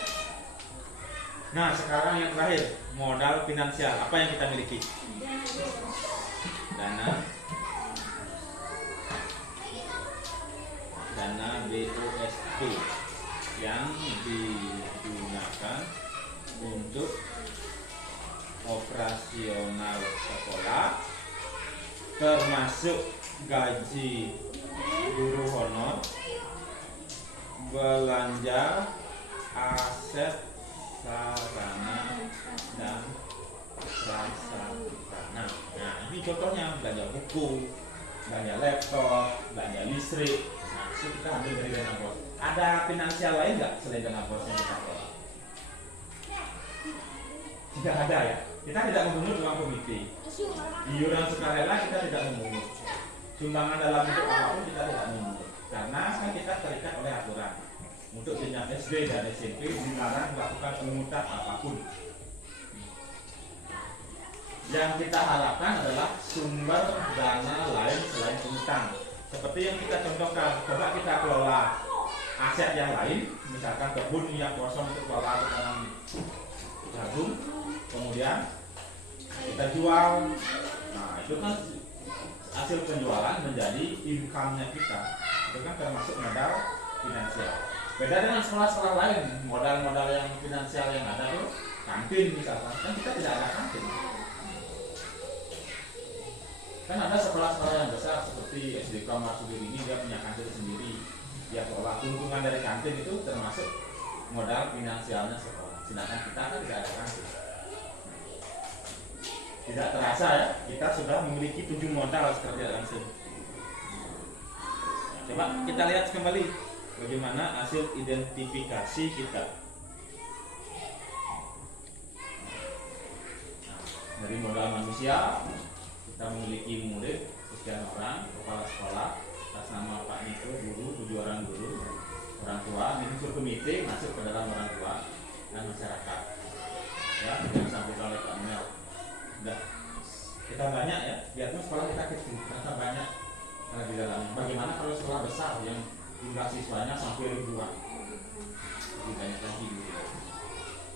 Nah, sekarang yang terakhir, modal finansial. Apa yang kita miliki? Dana BOSP yang digunakan untuk operasional sekolah, termasuk gaji guru honor, belanja aset sarana dan prasarana. Nah, ini contohnya belanja buku, belanja laptop, belanja listrik. Nah, itu kita ambil dari dana bos. Ada finansial lain nggak selain dana bos yang kita kelola? Tidak ada ya. Kita tidak memungut uang komite. Iuran sukarela kita tidak memungut. Sumbangan dalam bentuk apapun kita tidak memungut. Karena kan kita terikat oleh aturan. Untuk jenjang SD dan SMP dilarang melakukan pemungutan apapun. Yang kita harapkan adalah sumber dana lain selain utang. Seperti yang kita contohkan, coba kita kelola aset yang lain, misalkan kebun yang kosong untuk kelola tanam jagung, kemudian kita jual. Nah, itu kan hasil penjualan menjadi income-nya kita. Itu kan termasuk modal finansial. Beda dengan sekolah-sekolah lain, modal-modal yang finansial yang ada tuh kantin misalkan, kan kita tidak ada kantin. Kan ada sekolah-sekolah yang besar seperti SDK Marsudi ini, dia punya kantin sendiri. Dia kelola, keuntungan dari kantin itu termasuk modal finansialnya sekolah. Sedangkan kita kan tidak ada kantin. Tidak terasa ya, kita sudah memiliki 7 modal secara tidak langsung. Coba kita lihat kembali bagaimana hasil identifikasi kita. Dari modal manusia, kita memiliki murid sekian orang, kepala sekolah, atas nama Pak Niko, guru, 7 orang guru, orang tua, ini unsur komite masuk ke dalam orang tua dan masyarakat. Ya, yang disampaikan oleh Pak Mel. Udah, kita banyak ya, biarpun sekolah kita kecil, ternyata banyak di dalamnya. Bagaimana kalau sekolah besar yang jumlah siswanya sampai ribuan, lebih banyak lagi gitu.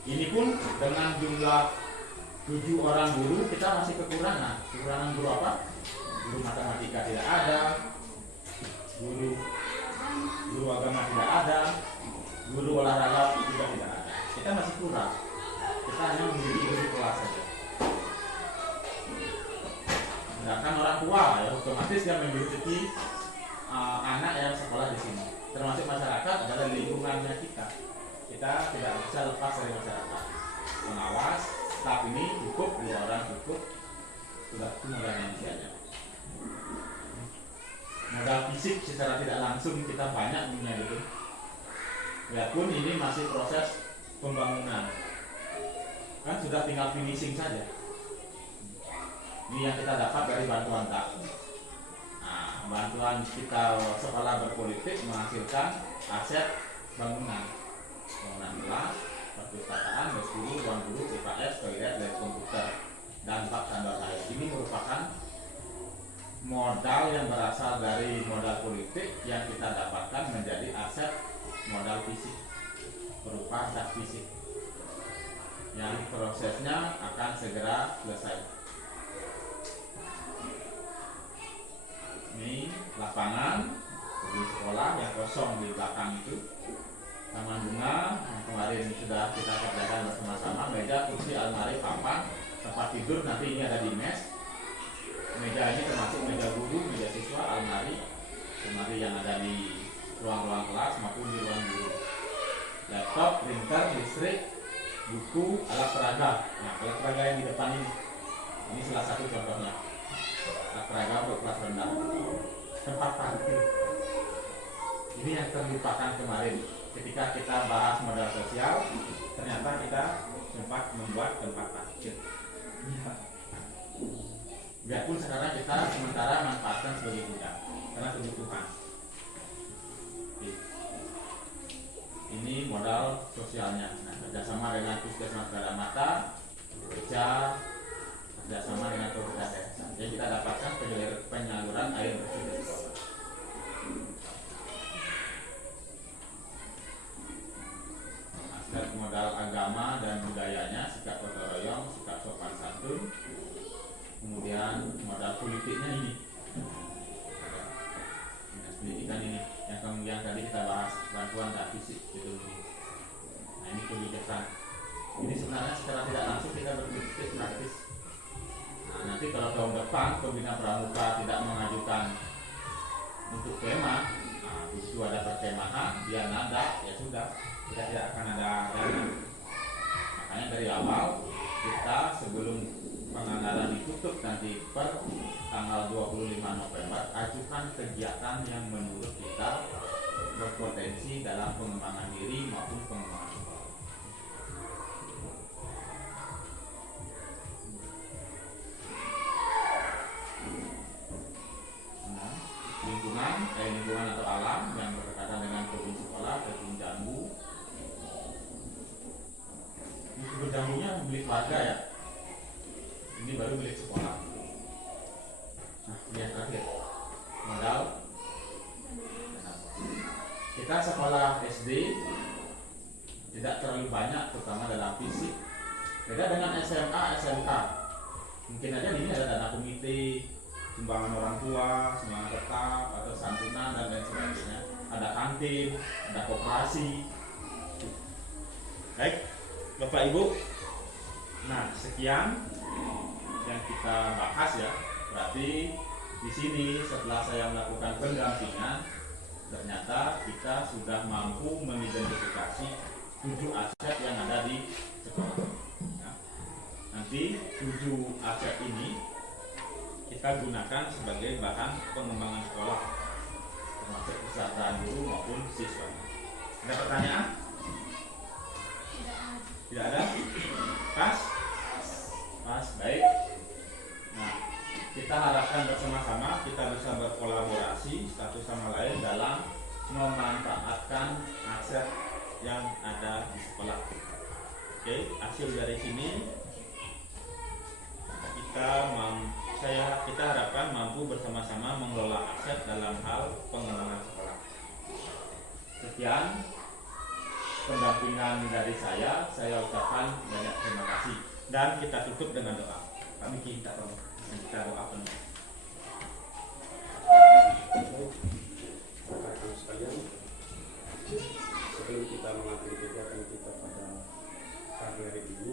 Ini pun dengan jumlah 7 orang guru kita masih kekurangan. Kekurangan guru apa? Guru matematika tidak ada, guru agama tidak ada, guru olahraga juga tidak ada. Kita masih kurang. Kita hanya memiliki guru kelas saja. Sedangkan orang tua ya otomatis dia memiliki anak yang sekolah di sini. Termasuk masyarakat adalah lingkungannya kita. Kita tidak bisa lepas dari masyarakat. Pengawas, staf ini cukup 2 orang cukup, sudah itu modal manusianya. Modal fisik secara tidak langsung kita banyak punya gitu. Biarpun ini masih proses pembangunan, kan sudah tinggal finishing saja. Ini yang kita dapat dari bantuan tak. Nah, bantuan kita sekolah berpolitik menghasilkan aset bangunan kelas, perpustakaan, bus guru, ruang guru, IPS, toilet, lab komputer, dan bak tambah air. Ini merupakan modal yang berasal dari modal politik yang kita dapatkan menjadi aset modal fisik berupa zat fisik yang prosesnya akan segera selesai. Ini lapangan di sekolah yang kosong di belakang itu, taman bunga yang kemarin sudah kita kerjakan bersama-sama, meja, kursi, almari, papan, tempat tidur nanti ini ada di mes. Meja ini termasuk meja guru, meja siswa, almari yang ada di ruang-ruang kelas maupun di ruang guru. Laptop, printer, listrik, buku, alat peraga. Nah, alat peraga yang di depan ini salah satu contohnya. Alat peraga untuk kelas rendah. Tempat parkir. Ini yang terlupakan kemarin. Ketika kita bahas modal sosial, ternyata kita sempat membuat tempat parkir. Biarpun sekarang kita sementara manfaatkan sebagai gudang karena kebutuhan. Ini modal sosialnya. Nah, kerjasama dengan Puskesmas Gadamata, gereja, kerjasama dengan pemerintah desa. Jadi kita dapatkan penyaluran air bersih di sekolah. Aspek modal agama dan budayanya, sikap gotong royong, sikap sopan santun. Kemudian modal politiknya ini, dinas pendidikan ini, yang kemudian tadi kita bahas bantuan dan fisik gitu. Nah ini kebijakan. Ini sebenarnya secara tidak langsung kita berpolitik praktis. Nah nanti kalau tahun depan pembina pramuka tidak mengajukan untuk kemah, nah begitu ada perkemahan, dia nada, ya sudah, kita tidak akan ada dana. Makanya dari awal kita sebelum penganggaran ditutup nanti per tanggal 25 November, ajukan kegiatan yang menurut kita berpotensi dalam pengembangan diri maupun pengembangan sekolah. Nah, lingkungan atau alam yang berkaitan dengan kebun sekolah, kebun jambu. Ini kebun jambunya milik warga ya. Ini baru milik sekolah. Nah, ini yang terakhir modal. Kita sekolah SD tidak terlalu banyak, terutama dalam fisik. Beda dengan SMA, SMK. Mungkin aja ini ada dana komite, sumbangan orang tua, sumbangan tetap atau santunan dan lain sebagainya. Ada kantin, ada koperasi. Baik, Bapak Ibu. Nah, sekian yang kita bahas ya. Berarti di sini setelah saya melakukan pendampingan, ternyata kita sudah mampu mengidentifikasi 7 aset yang ada di sekolah. Ya. Nanti 7 aset ini kita gunakan sebagai bahan pengembangan sekolah. termasuk kesejahteraan guru maupun siswa. Ada pertanyaan? Tidak ada? Pas? Pas, baik. Nah, kita harapkan bersama-sama kita bisa berkolaborasi satu sama lain dalam memanfaatkan aset yang ada di sekolah. Oke, hasil dari sini kita harapkan mampu bersama-sama mengelola aset dalam hal pengembangan sekolah. Sekian pendampingan dari saya ucapkan banyak terima kasih dan kita tutup dengan doa. Kami kita doa penuh. Rekan-rekan sekalian, sebelum kita mengakhiri kegiatan kita pada pagi hari ini,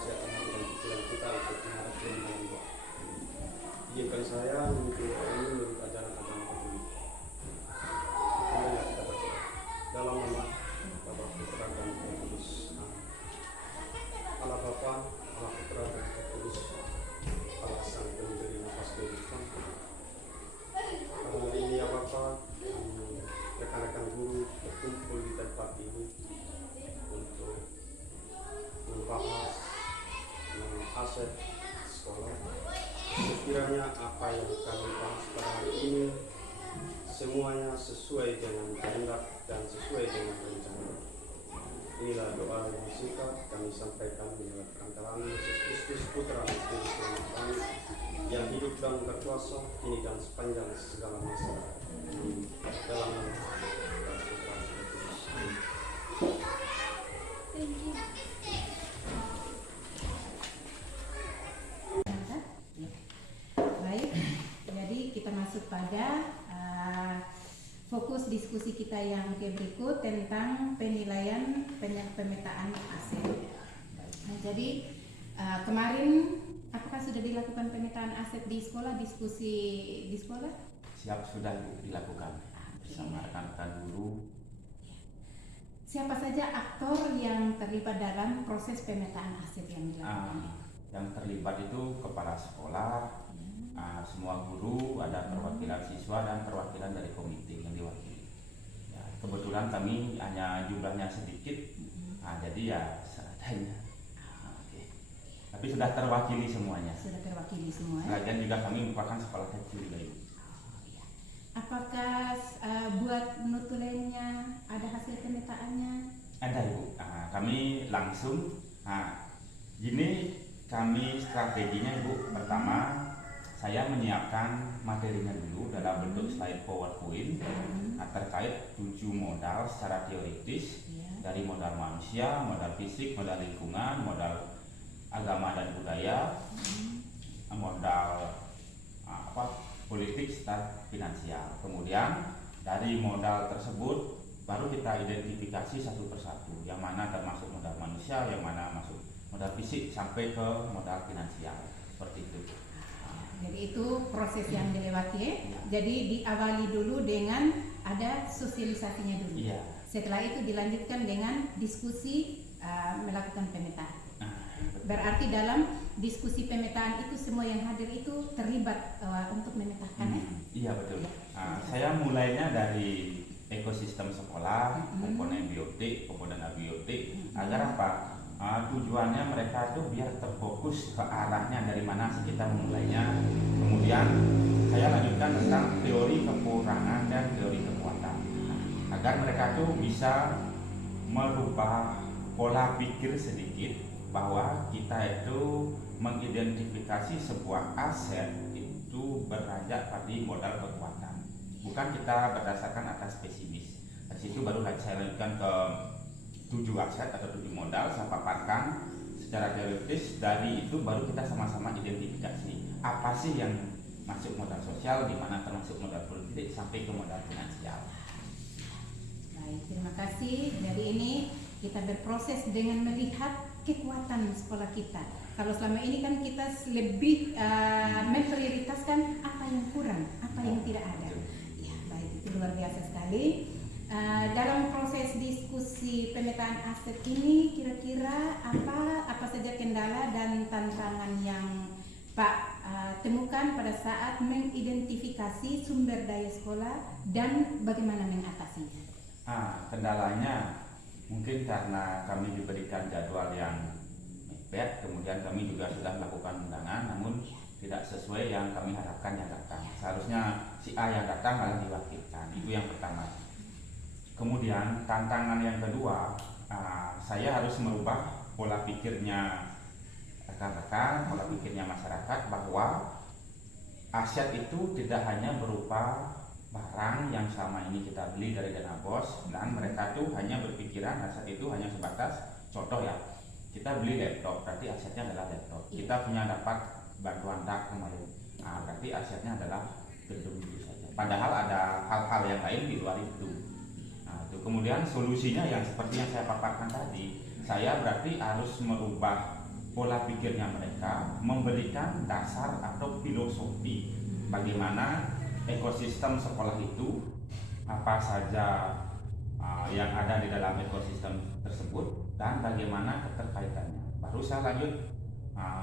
saya akan melakukan pikiran kita untuk menghadap firman Allah. Izinkan saya mengikuti ini menurut ajaran agama Katolik. Marilah kita berdoa. Dalam nama Bapa, Putra dan Roh Kudus. Allah Bapa, Allah Putra dan Roh Kudus, Allah Sang Pemberi nafas kehidupan. Pada hari ini ya Bapa, rekan-rekan guru berkumpul di tempat ini untuk membahas tentang aset sekolah. Sekiranya apa yang kami bahas pada hari ini semuanya sesuai dengan kehendak dan sesuai dengan rencana. Inilah doa yang singkat kami sampaikan melalui perantaraan Yesus Kristus Putra dan Juru Selamat kami yang hidup dan berkuasa kini dan sepanjang segala masa. Dalam nama Bapa, Putra dan Roh Kudus. Thank you. Baik, jadi kita masuk pada fokus diskusi kita yang berikut tentang penilaian pemetaan aset. Nah, jadi kemarin apakah sudah dilakukan pemetaan aset di sekolah, diskusi di sekolah? Siap, sudah dilakukan bersama rekan-rekan guru. Siapa saja aktor yang terlibat dalam proses pemetaan aset yang dilakukan? Yang terlibat itu kepala sekolah, semua guru, ada perwakilan siswa dan perwakilan dari komite yang diwakili. Ya, kebetulan kami hanya jumlahnya sedikit, jadi ya seadanya. Oke. Tapi sudah terwakili semuanya. Sudah terwakili semua. Dan juga kami merupakan sekolah kecil juga Ibu. Apakah buat nutulennya ada hasil pemetaannya? Ada Ibu. Kami langsung. Gini kami strateginya Ibu. Pertama, saya menyiapkan materinya dulu dalam bentuk slide PowerPoint terkait 7 modal secara teoritis, dari modal manusia, modal fisik, modal lingkungan, modal agama dan budaya, modal politik serta finansial. Kemudian dari modal tersebut baru kita identifikasi satu persatu, yang mana termasuk modal manusia, yang mana masuk modal fisik sampai ke modal finansial, seperti itu. Jadi itu proses yang dilewati. Jadi diawali dulu dengan ada sosialisasinya dulu. Iya. Setelah itu dilanjutkan dengan diskusi melakukan pemetaan. Berarti dalam diskusi pemetaan itu semua yang hadir itu terlibat untuk memetakan. Iya betul. Saya mulainya dari ekosistem sekolah, komponen biotik, komponen abiotik, agar apa? Tujuannya mereka tuh biar terfokus ke arahnya dari mana sih kita memulainya. Kemudian saya lanjutkan tentang teori kekurangan dan teori kekuatan, agar mereka tuh bisa merubah pola pikir sedikit bahwa kita itu mengidentifikasi sebuah aset itu beranjak pada modal kekuatan, bukan kita berdasarkan atas pesimis. Dari situ baru saya lanjutkan ke 7 aset atau 7 modal, saya paparkan secara teoritis. Dari itu baru kita sama-sama identifikasi apa sih yang masuk modal sosial, di mana termasuk modal politik sampai ke modal finansial. Baik, terima kasih. Dari ini kita berproses dengan melihat kekuatan sekolah kita. Kalau selama ini kan kita lebih memprioritaskan apa yang kurang, apa yang tidak ada. Ya, baik, itu luar biasa sekali. Dalam proses diskusi pemetaan aset ini kira-kira apa saja kendala dan tantangan yang Pak temukan pada saat mengidentifikasi sumber daya sekolah dan bagaimana mengatasinya? Kendalanya mungkin karena kami diberikan jadwal yang mepet, kemudian kami juga sudah melakukan undangan, namun tidak sesuai yang kami harapkan yang datang. Seharusnya si A yang datang malah diwakilkan. Itu yang pertama. Kemudian tantangan yang kedua, saya harus merubah pola pikirnya rekan-rekan, pola pikirnya masyarakat bahwa aset itu tidak hanya berupa barang yang selama ini kita beli dari dana bos, dan mereka tuh hanya berpikiran aset itu hanya sebatas contoh ya, kita beli laptop berarti asetnya adalah laptop, kita punya dapat bantuan dak kemarin, berarti asetnya adalah gedung itu saja, padahal ada hal-hal yang lain di luar itu. Itu kemudian solusinya yang seperti yang saya paparkan tadi, saya berarti harus merubah pola pikirnya mereka, memberikan dasar atau filosofi bagaimana ekosistem sekolah itu, apa saja yang ada di dalam ekosistem tersebut, dan bagaimana keterkaitannya. Baru saya lanjut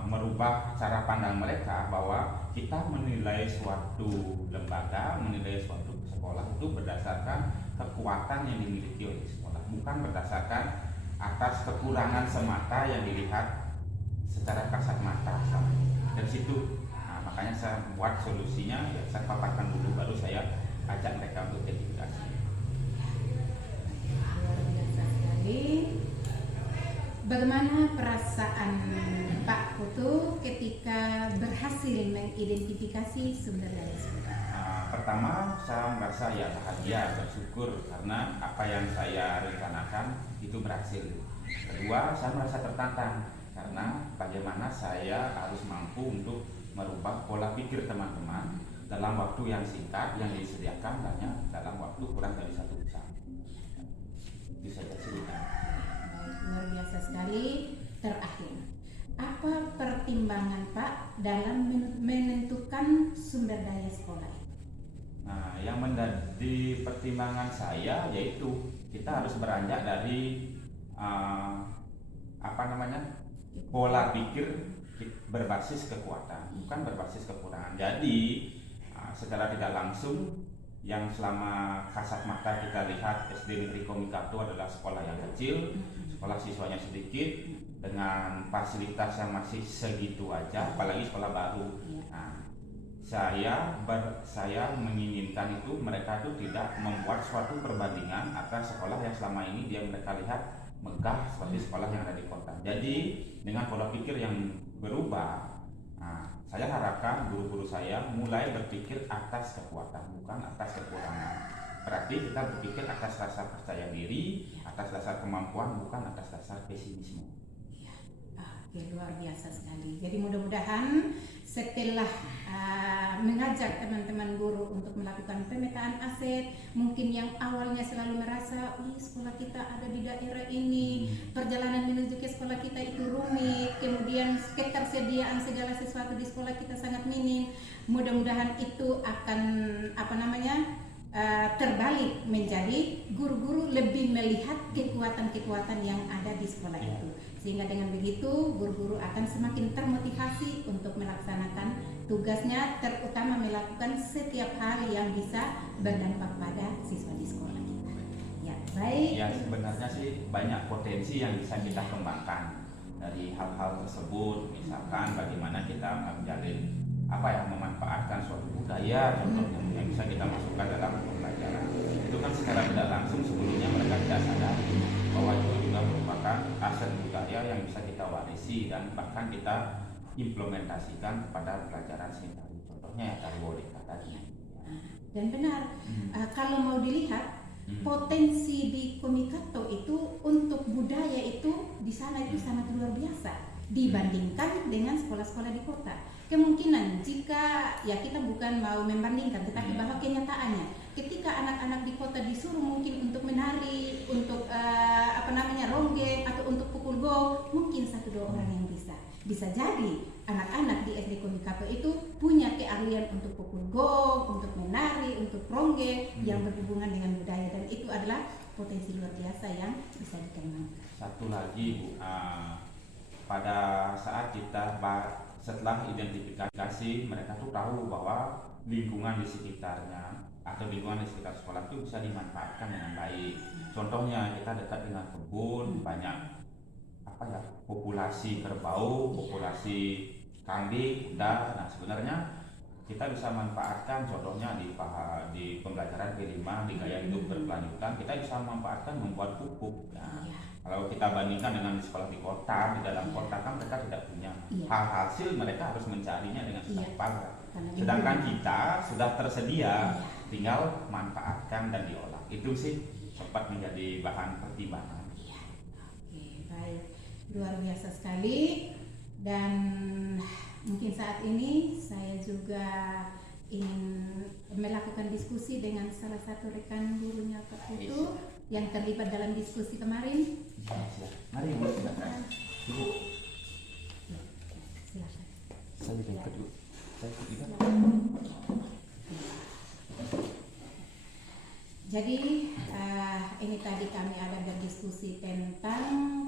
merubah cara pandang mereka bahwa kita menilai suatu lembaga, menilai suatu sekolah itu berdasarkan kekuatan yang dimiliki oleh sekolah, bukan berdasarkan atas kekurangan semata yang dilihat secara kasat mata. Dari situ makanya saya buat solusinya, ya saya paparkan dulu, baru saya ajak mereka untuk edukasi. Luar biasa sekali. Bagaimana perasaan Pak Putu ketika berhasil mengidentifikasi sumber daya sekolah? Pertama, saya merasa ya bahagia, bersyukur karena apa yang saya rencanakan itu berhasil. Kedua, saya merasa tertantang karena bagaimana saya harus mampu untuk merubah pola pikir teman-teman dalam waktu yang singkat yang disediakan hanya dalam waktu kurang dari 1 jam. Bisa cerita. Luar biasa sekali. Terakhir, apa pertimbangan Pak dalam menentukan sumber daya sekolah? Yang menjadi pertimbangan saya yaitu kita harus beranjak dari pola pikir berbasis kekuatan, bukan berbasis kekurangan. Jadi secara tidak langsung yang selama kasat mata kita lihat SD Negeri Komikato adalah sekolah yang kecil, sekolah siswanya sedikit, dengan fasilitas yang masih segitu aja, apalagi sekolah baru. Saya menginginkan itu mereka itu tidak membuat suatu perbandingan atas sekolah yang selama ini mereka lihat megah seperti sekolah yang ada di kota. Jadi dengan pola pikir yang berubah, saya harapkan guru-guru saya mulai berpikir atas kekuatan, bukan atas kekurangan. Berarti kita berpikir atas rasa percaya diri, atas dasar kemampuan, bukan atas dasar pesimisme. Luar biasa sekali. Jadi mudah-mudahan setelah mengajak teman-teman guru untuk melakukan pemetaan aset, mungkin yang awalnya selalu merasa, sekolah kita ada di daerah ini, perjalanan menuju ke sekolah kita itu rumit, kemudian ketersediaan segala sesuatu di sekolah kita sangat minim. Mudah-mudahan itu akan terbalik menjadi guru-guru lebih melihat kekuatan-kekuatan yang ada di sekolah itu, sehingga dengan begitu guru-guru akan semakin termotivasi untuk melaksanakan tugasnya, terutama melakukan setiap hal yang bisa berdampak pada siswa di sekolah kita. Ya, baik. Ya, sebenarnya sih banyak potensi yang bisa kita kembangkan dari hal-hal tersebut, misalkan bagaimana kita menjalin memanfaatkan suatu budaya contohnya yang bisa kita masukkan dalam pembelajaran. Itu kan secara tidak langsung sebelumnya mereka tidak sadar bahwa itu juga merupakan aset budaya yang bisa kita warisi dan bahkan kita implementasikan pada pelajaran sehari-hari. Contohnya ya tari boneka tadi. Dan benar, kalau mau dilihat potensi di Komikato itu untuk budaya itu di sana itu sangat luar biasa dibandingkan dengan sekolah-sekolah di kota. Kemungkinan jika kita bukan mau membandingkan, tetapi bahwa kenyataannya ketika anak-anak di kota disuruh mungkin untuk menari, untuk ronggeng atau untuk pukul gong, mungkin 1-2 orang yang bisa. Bisa jadi anak-anak di SD Komikato itu punya keahlian untuk pukul gong, untuk menari, untuk ronggeng yang berhubungan dengan budaya, dan itu adalah potensi luar biasa yang bisa dikembangkan. Satu lagi Bu, pada saat setelah identifikasi mereka tuh tahu bahwa lingkungan di sekitarnya atau lingkungan di sekitar sekolah itu bisa dimanfaatkan dengan baik. Contohnya kita dekat dengan kebun, banyak apa ya, populasi kerbau, populasi kambing, kuda. Nah sebenarnya kita bisa manfaatkan, contohnya di pembelajaran kelima di gaya hidup berkelanjutan, kita bisa manfaatkan membuat pupuk. Nah, kalau kita bandingkan dengan di sekolah di kota, di dalam kota kan mereka tidak punya. Hasil mereka harus mencarinya dengan susah payah. Sedangkan kita sudah tersedia, tinggal manfaatkan dan diolah. Itu sih sempat menjadi bahan pertimbangan. Oke, baik. Luar biasa sekali. Dan mungkin saat ini saya juga ingin melakukan diskusi dengan salah satu rekan gurunya Kak Putu yang terlibat dalam diskusi kemarin. Mari Ibu, silakan. Ibu, Silakan. saya ikut dulu. Saya ikut juga. Jadi ini tadi kami ada berdiskusi tentang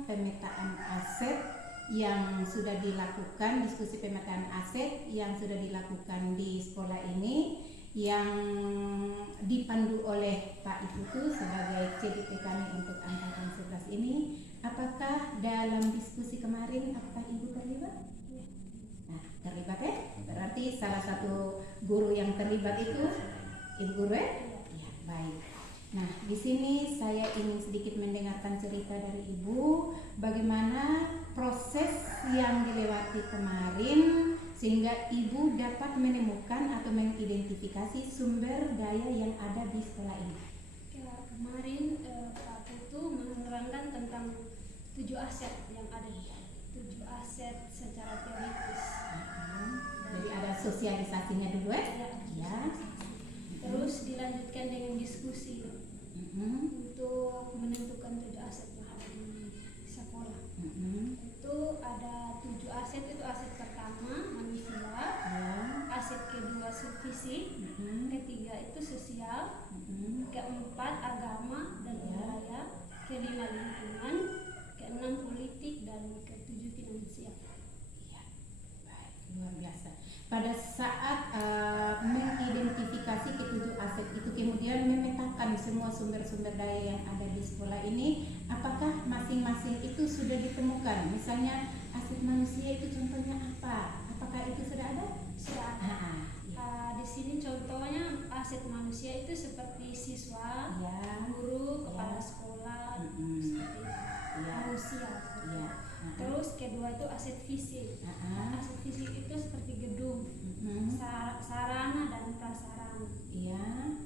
pemetaan aset yang sudah dilakukan, diskusi pemetaan aset yang sudah dilakukan di sekolah ini, yang dipandu oleh Pak Iputu sebagai CDP kami untuk angkatan 11 ini. Apakah dalam diskusi kemarin, apakah Ibu terlibat? Nah, terlibat ya? Berarti salah satu guru yang terlibat itu Ibu guru ya? Ya, baik. Nah, di sini saya ingin sedikit mendengarkan cerita dari Ibu, bagaimana proses yang dilewati kemarin sehingga Ibu dapat menemukan atau mengidentifikasi sumber daya yang ada di sekolah ini. Ya, kemarin Pak Putu menerangkan tentang 7 aset yang ada di 7 aset secara teoritis. Jadi ada sosialisasinya dulu ya? Ya. Terus dilanjutkan dengan diskusi untuk menentukan 7 aset yang ada di sekolah. Itu ada 7 aset, itu aset pertama manusia, aset kedua visi, ketiga itu sosial, keempat agama dan budaya, kelima lingkungan, keenam politik, dan ketujuh finansial. Ya, baik, luar biasa. Pada saat mengidentifikasi ketujuh aset itu, kemudian memetakan semua sumber-sumber daya yang ada di sekolah ini, apakah masing-masing itu sudah ditemukan? Misalnya aset manusia itu contohnya apa? Apakah itu sudah ada? Sudah ada. Di sini contohnya aset manusia itu seperti siswa, guru, kepala sekolah, seperti itu. Manusia. Terus kedua itu aset fisik. Aset fisik itu seperti gedung, sarana dan prasarana.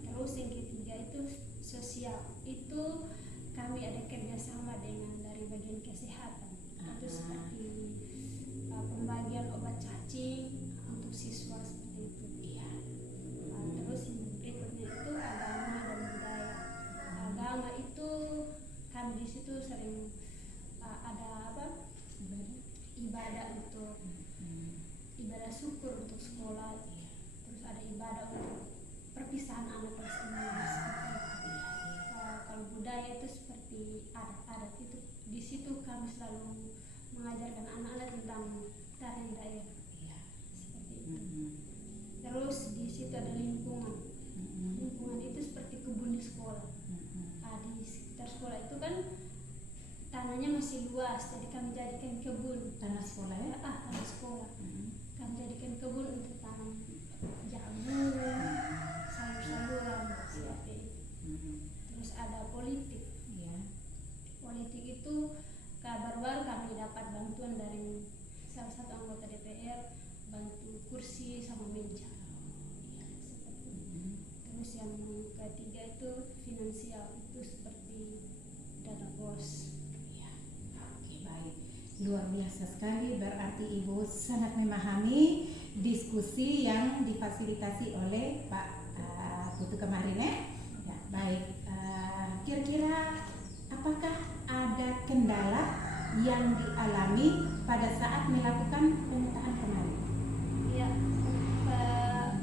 Terus yang ketiga itu sosial. Itu kami ada kerjasama dengan dari bagian kesehatan. Itu seperti pembagian obat cacing untuk siswa seperti itu. Terus yang berikutnya itu agama dan budaya. Agama itu kami di situ sering ada ibadah untuk ibadah syukur untuk sekolah, terus ada ibadah untuk perpisahan anak kelas 6. Kalau budaya itu seperti adat-adat itu, di situ kami selalu mengajarkan anak-anak tentang tarian daerah, seperti itu. Terus di situ ada lingkungan. Lingkungan itu seperti kebun di sekolah. Di sekitar sekolah itu kan tanahnya masih luas, jadi kami jadikan kebun. Tanah sekolah ya? Tanah sekolah. Kami jadikan kebun untuk tanam jagung, sayur-sayuran seperti itu. Terus ada politik. Politik itu baru-baru kami dapat bantuan dari salah satu anggota DPR, bantu kursi sama meja. Seperti itu. Terus yang ketiga itu finansial, itu seperti dana bos. Baik, luar biasa sekali. Berarti Ibu sangat memahami diskusi yang difasilitasi oleh Pak Putu kemarin ya. Baik, kira-kira apakah ada kendala yang dialami pada saat melakukan pemetaan kemarin? Ya,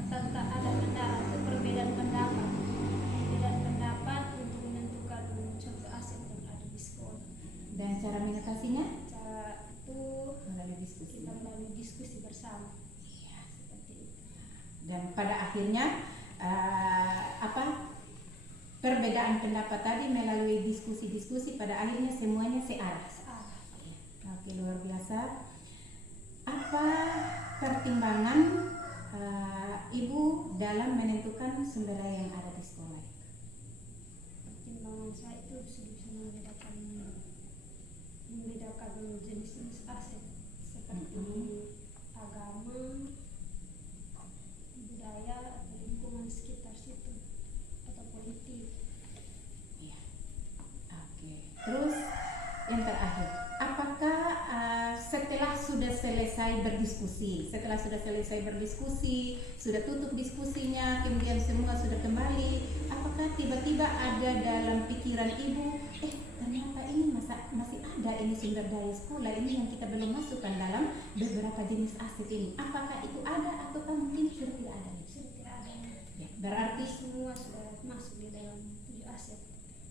tentang ada kendala itu perbedaan pendapat untuk menentukan contoh aset yang ada di sekolah. Dan cara mengatasinya? Cara itu melalui diskusi. kita melalui diskusi bersama. Iya, seperti itu. Dan pada akhirnya perbedaan pendapat tadi melalui diskusi-diskusi pada akhirnya semuanya searah. Oke, luar biasa. Apa pertimbangan Ibu dalam menentukan sumber daya yang ada di sekolah itu? Pertimbangan saya itu bisa membedakan jenis-jenis aset seperti agama, budaya, atau lingkungan sekitar situ, atau politik. Ya. Oke. Terus yang terakhir, apakah setelah sudah selesai berdiskusi, sudah tutup diskusinya, kemudian semua sudah kembali, apakah tiba-tiba ada dalam pikiran Ibu, ternyata ini masih ada ini sumber daya sekolah ini yang kita belum masukkan dalam beberapa jenis aset ini? Apakah itu ada ataukah mungkin sudah tidak ada? Sudah tidak ada. Ya, berarti Semua sudah masuk di dalam 7 aset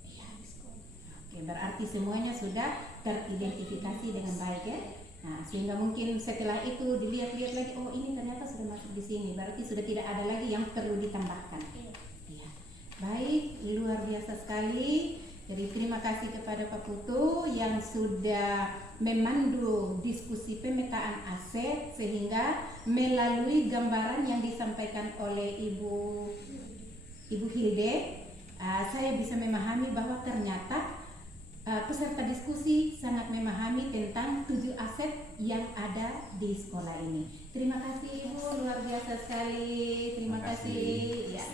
di sekolah. Oke, berarti semuanya sudah teridentifikasi dengan baik ya. Nah, sehingga mungkin setelah itu dilihat-lihat lagi, oh ini ternyata sudah masuk di sini. Berarti sudah tidak ada lagi yang perlu ditambahkan. Iya. Baik, luar biasa sekali. Jadi terima kasih kepada Pak Putu yang sudah memandu diskusi pemetaan aset sehingga melalui gambaran yang disampaikan oleh Ibu Hilde, saya bisa memahami bahwa ternyata peserta diskusi sangat memahami tentang 7 aset yang ada di sekolah ini. Terima kasih Ibu, luar biasa sekali. Terima kasih. Ya.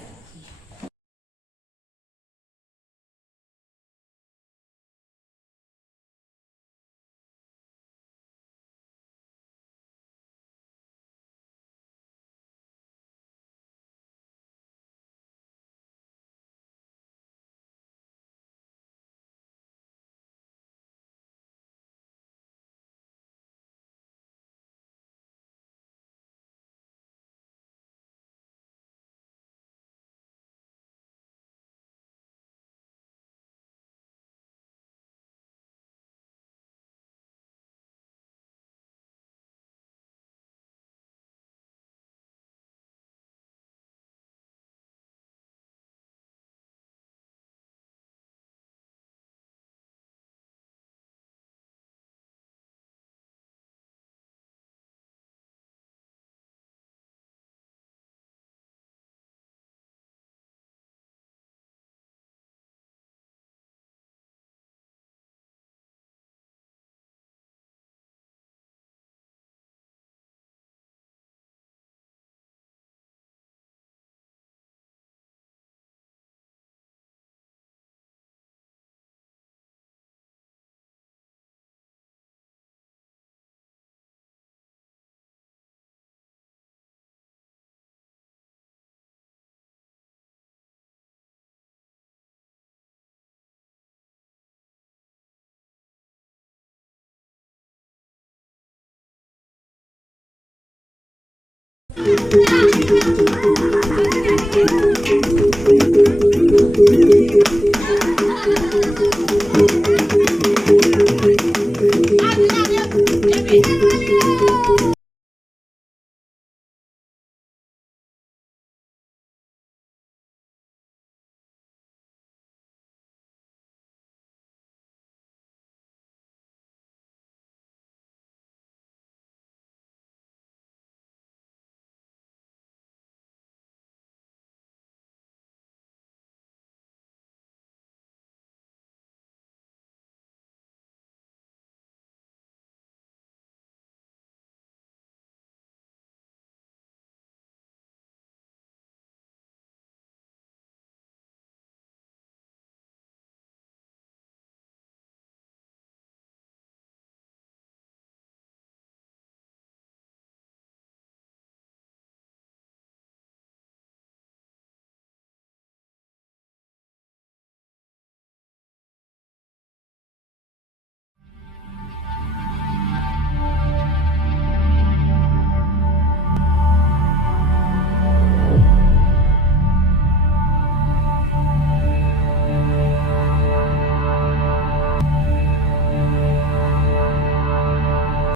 Ayo,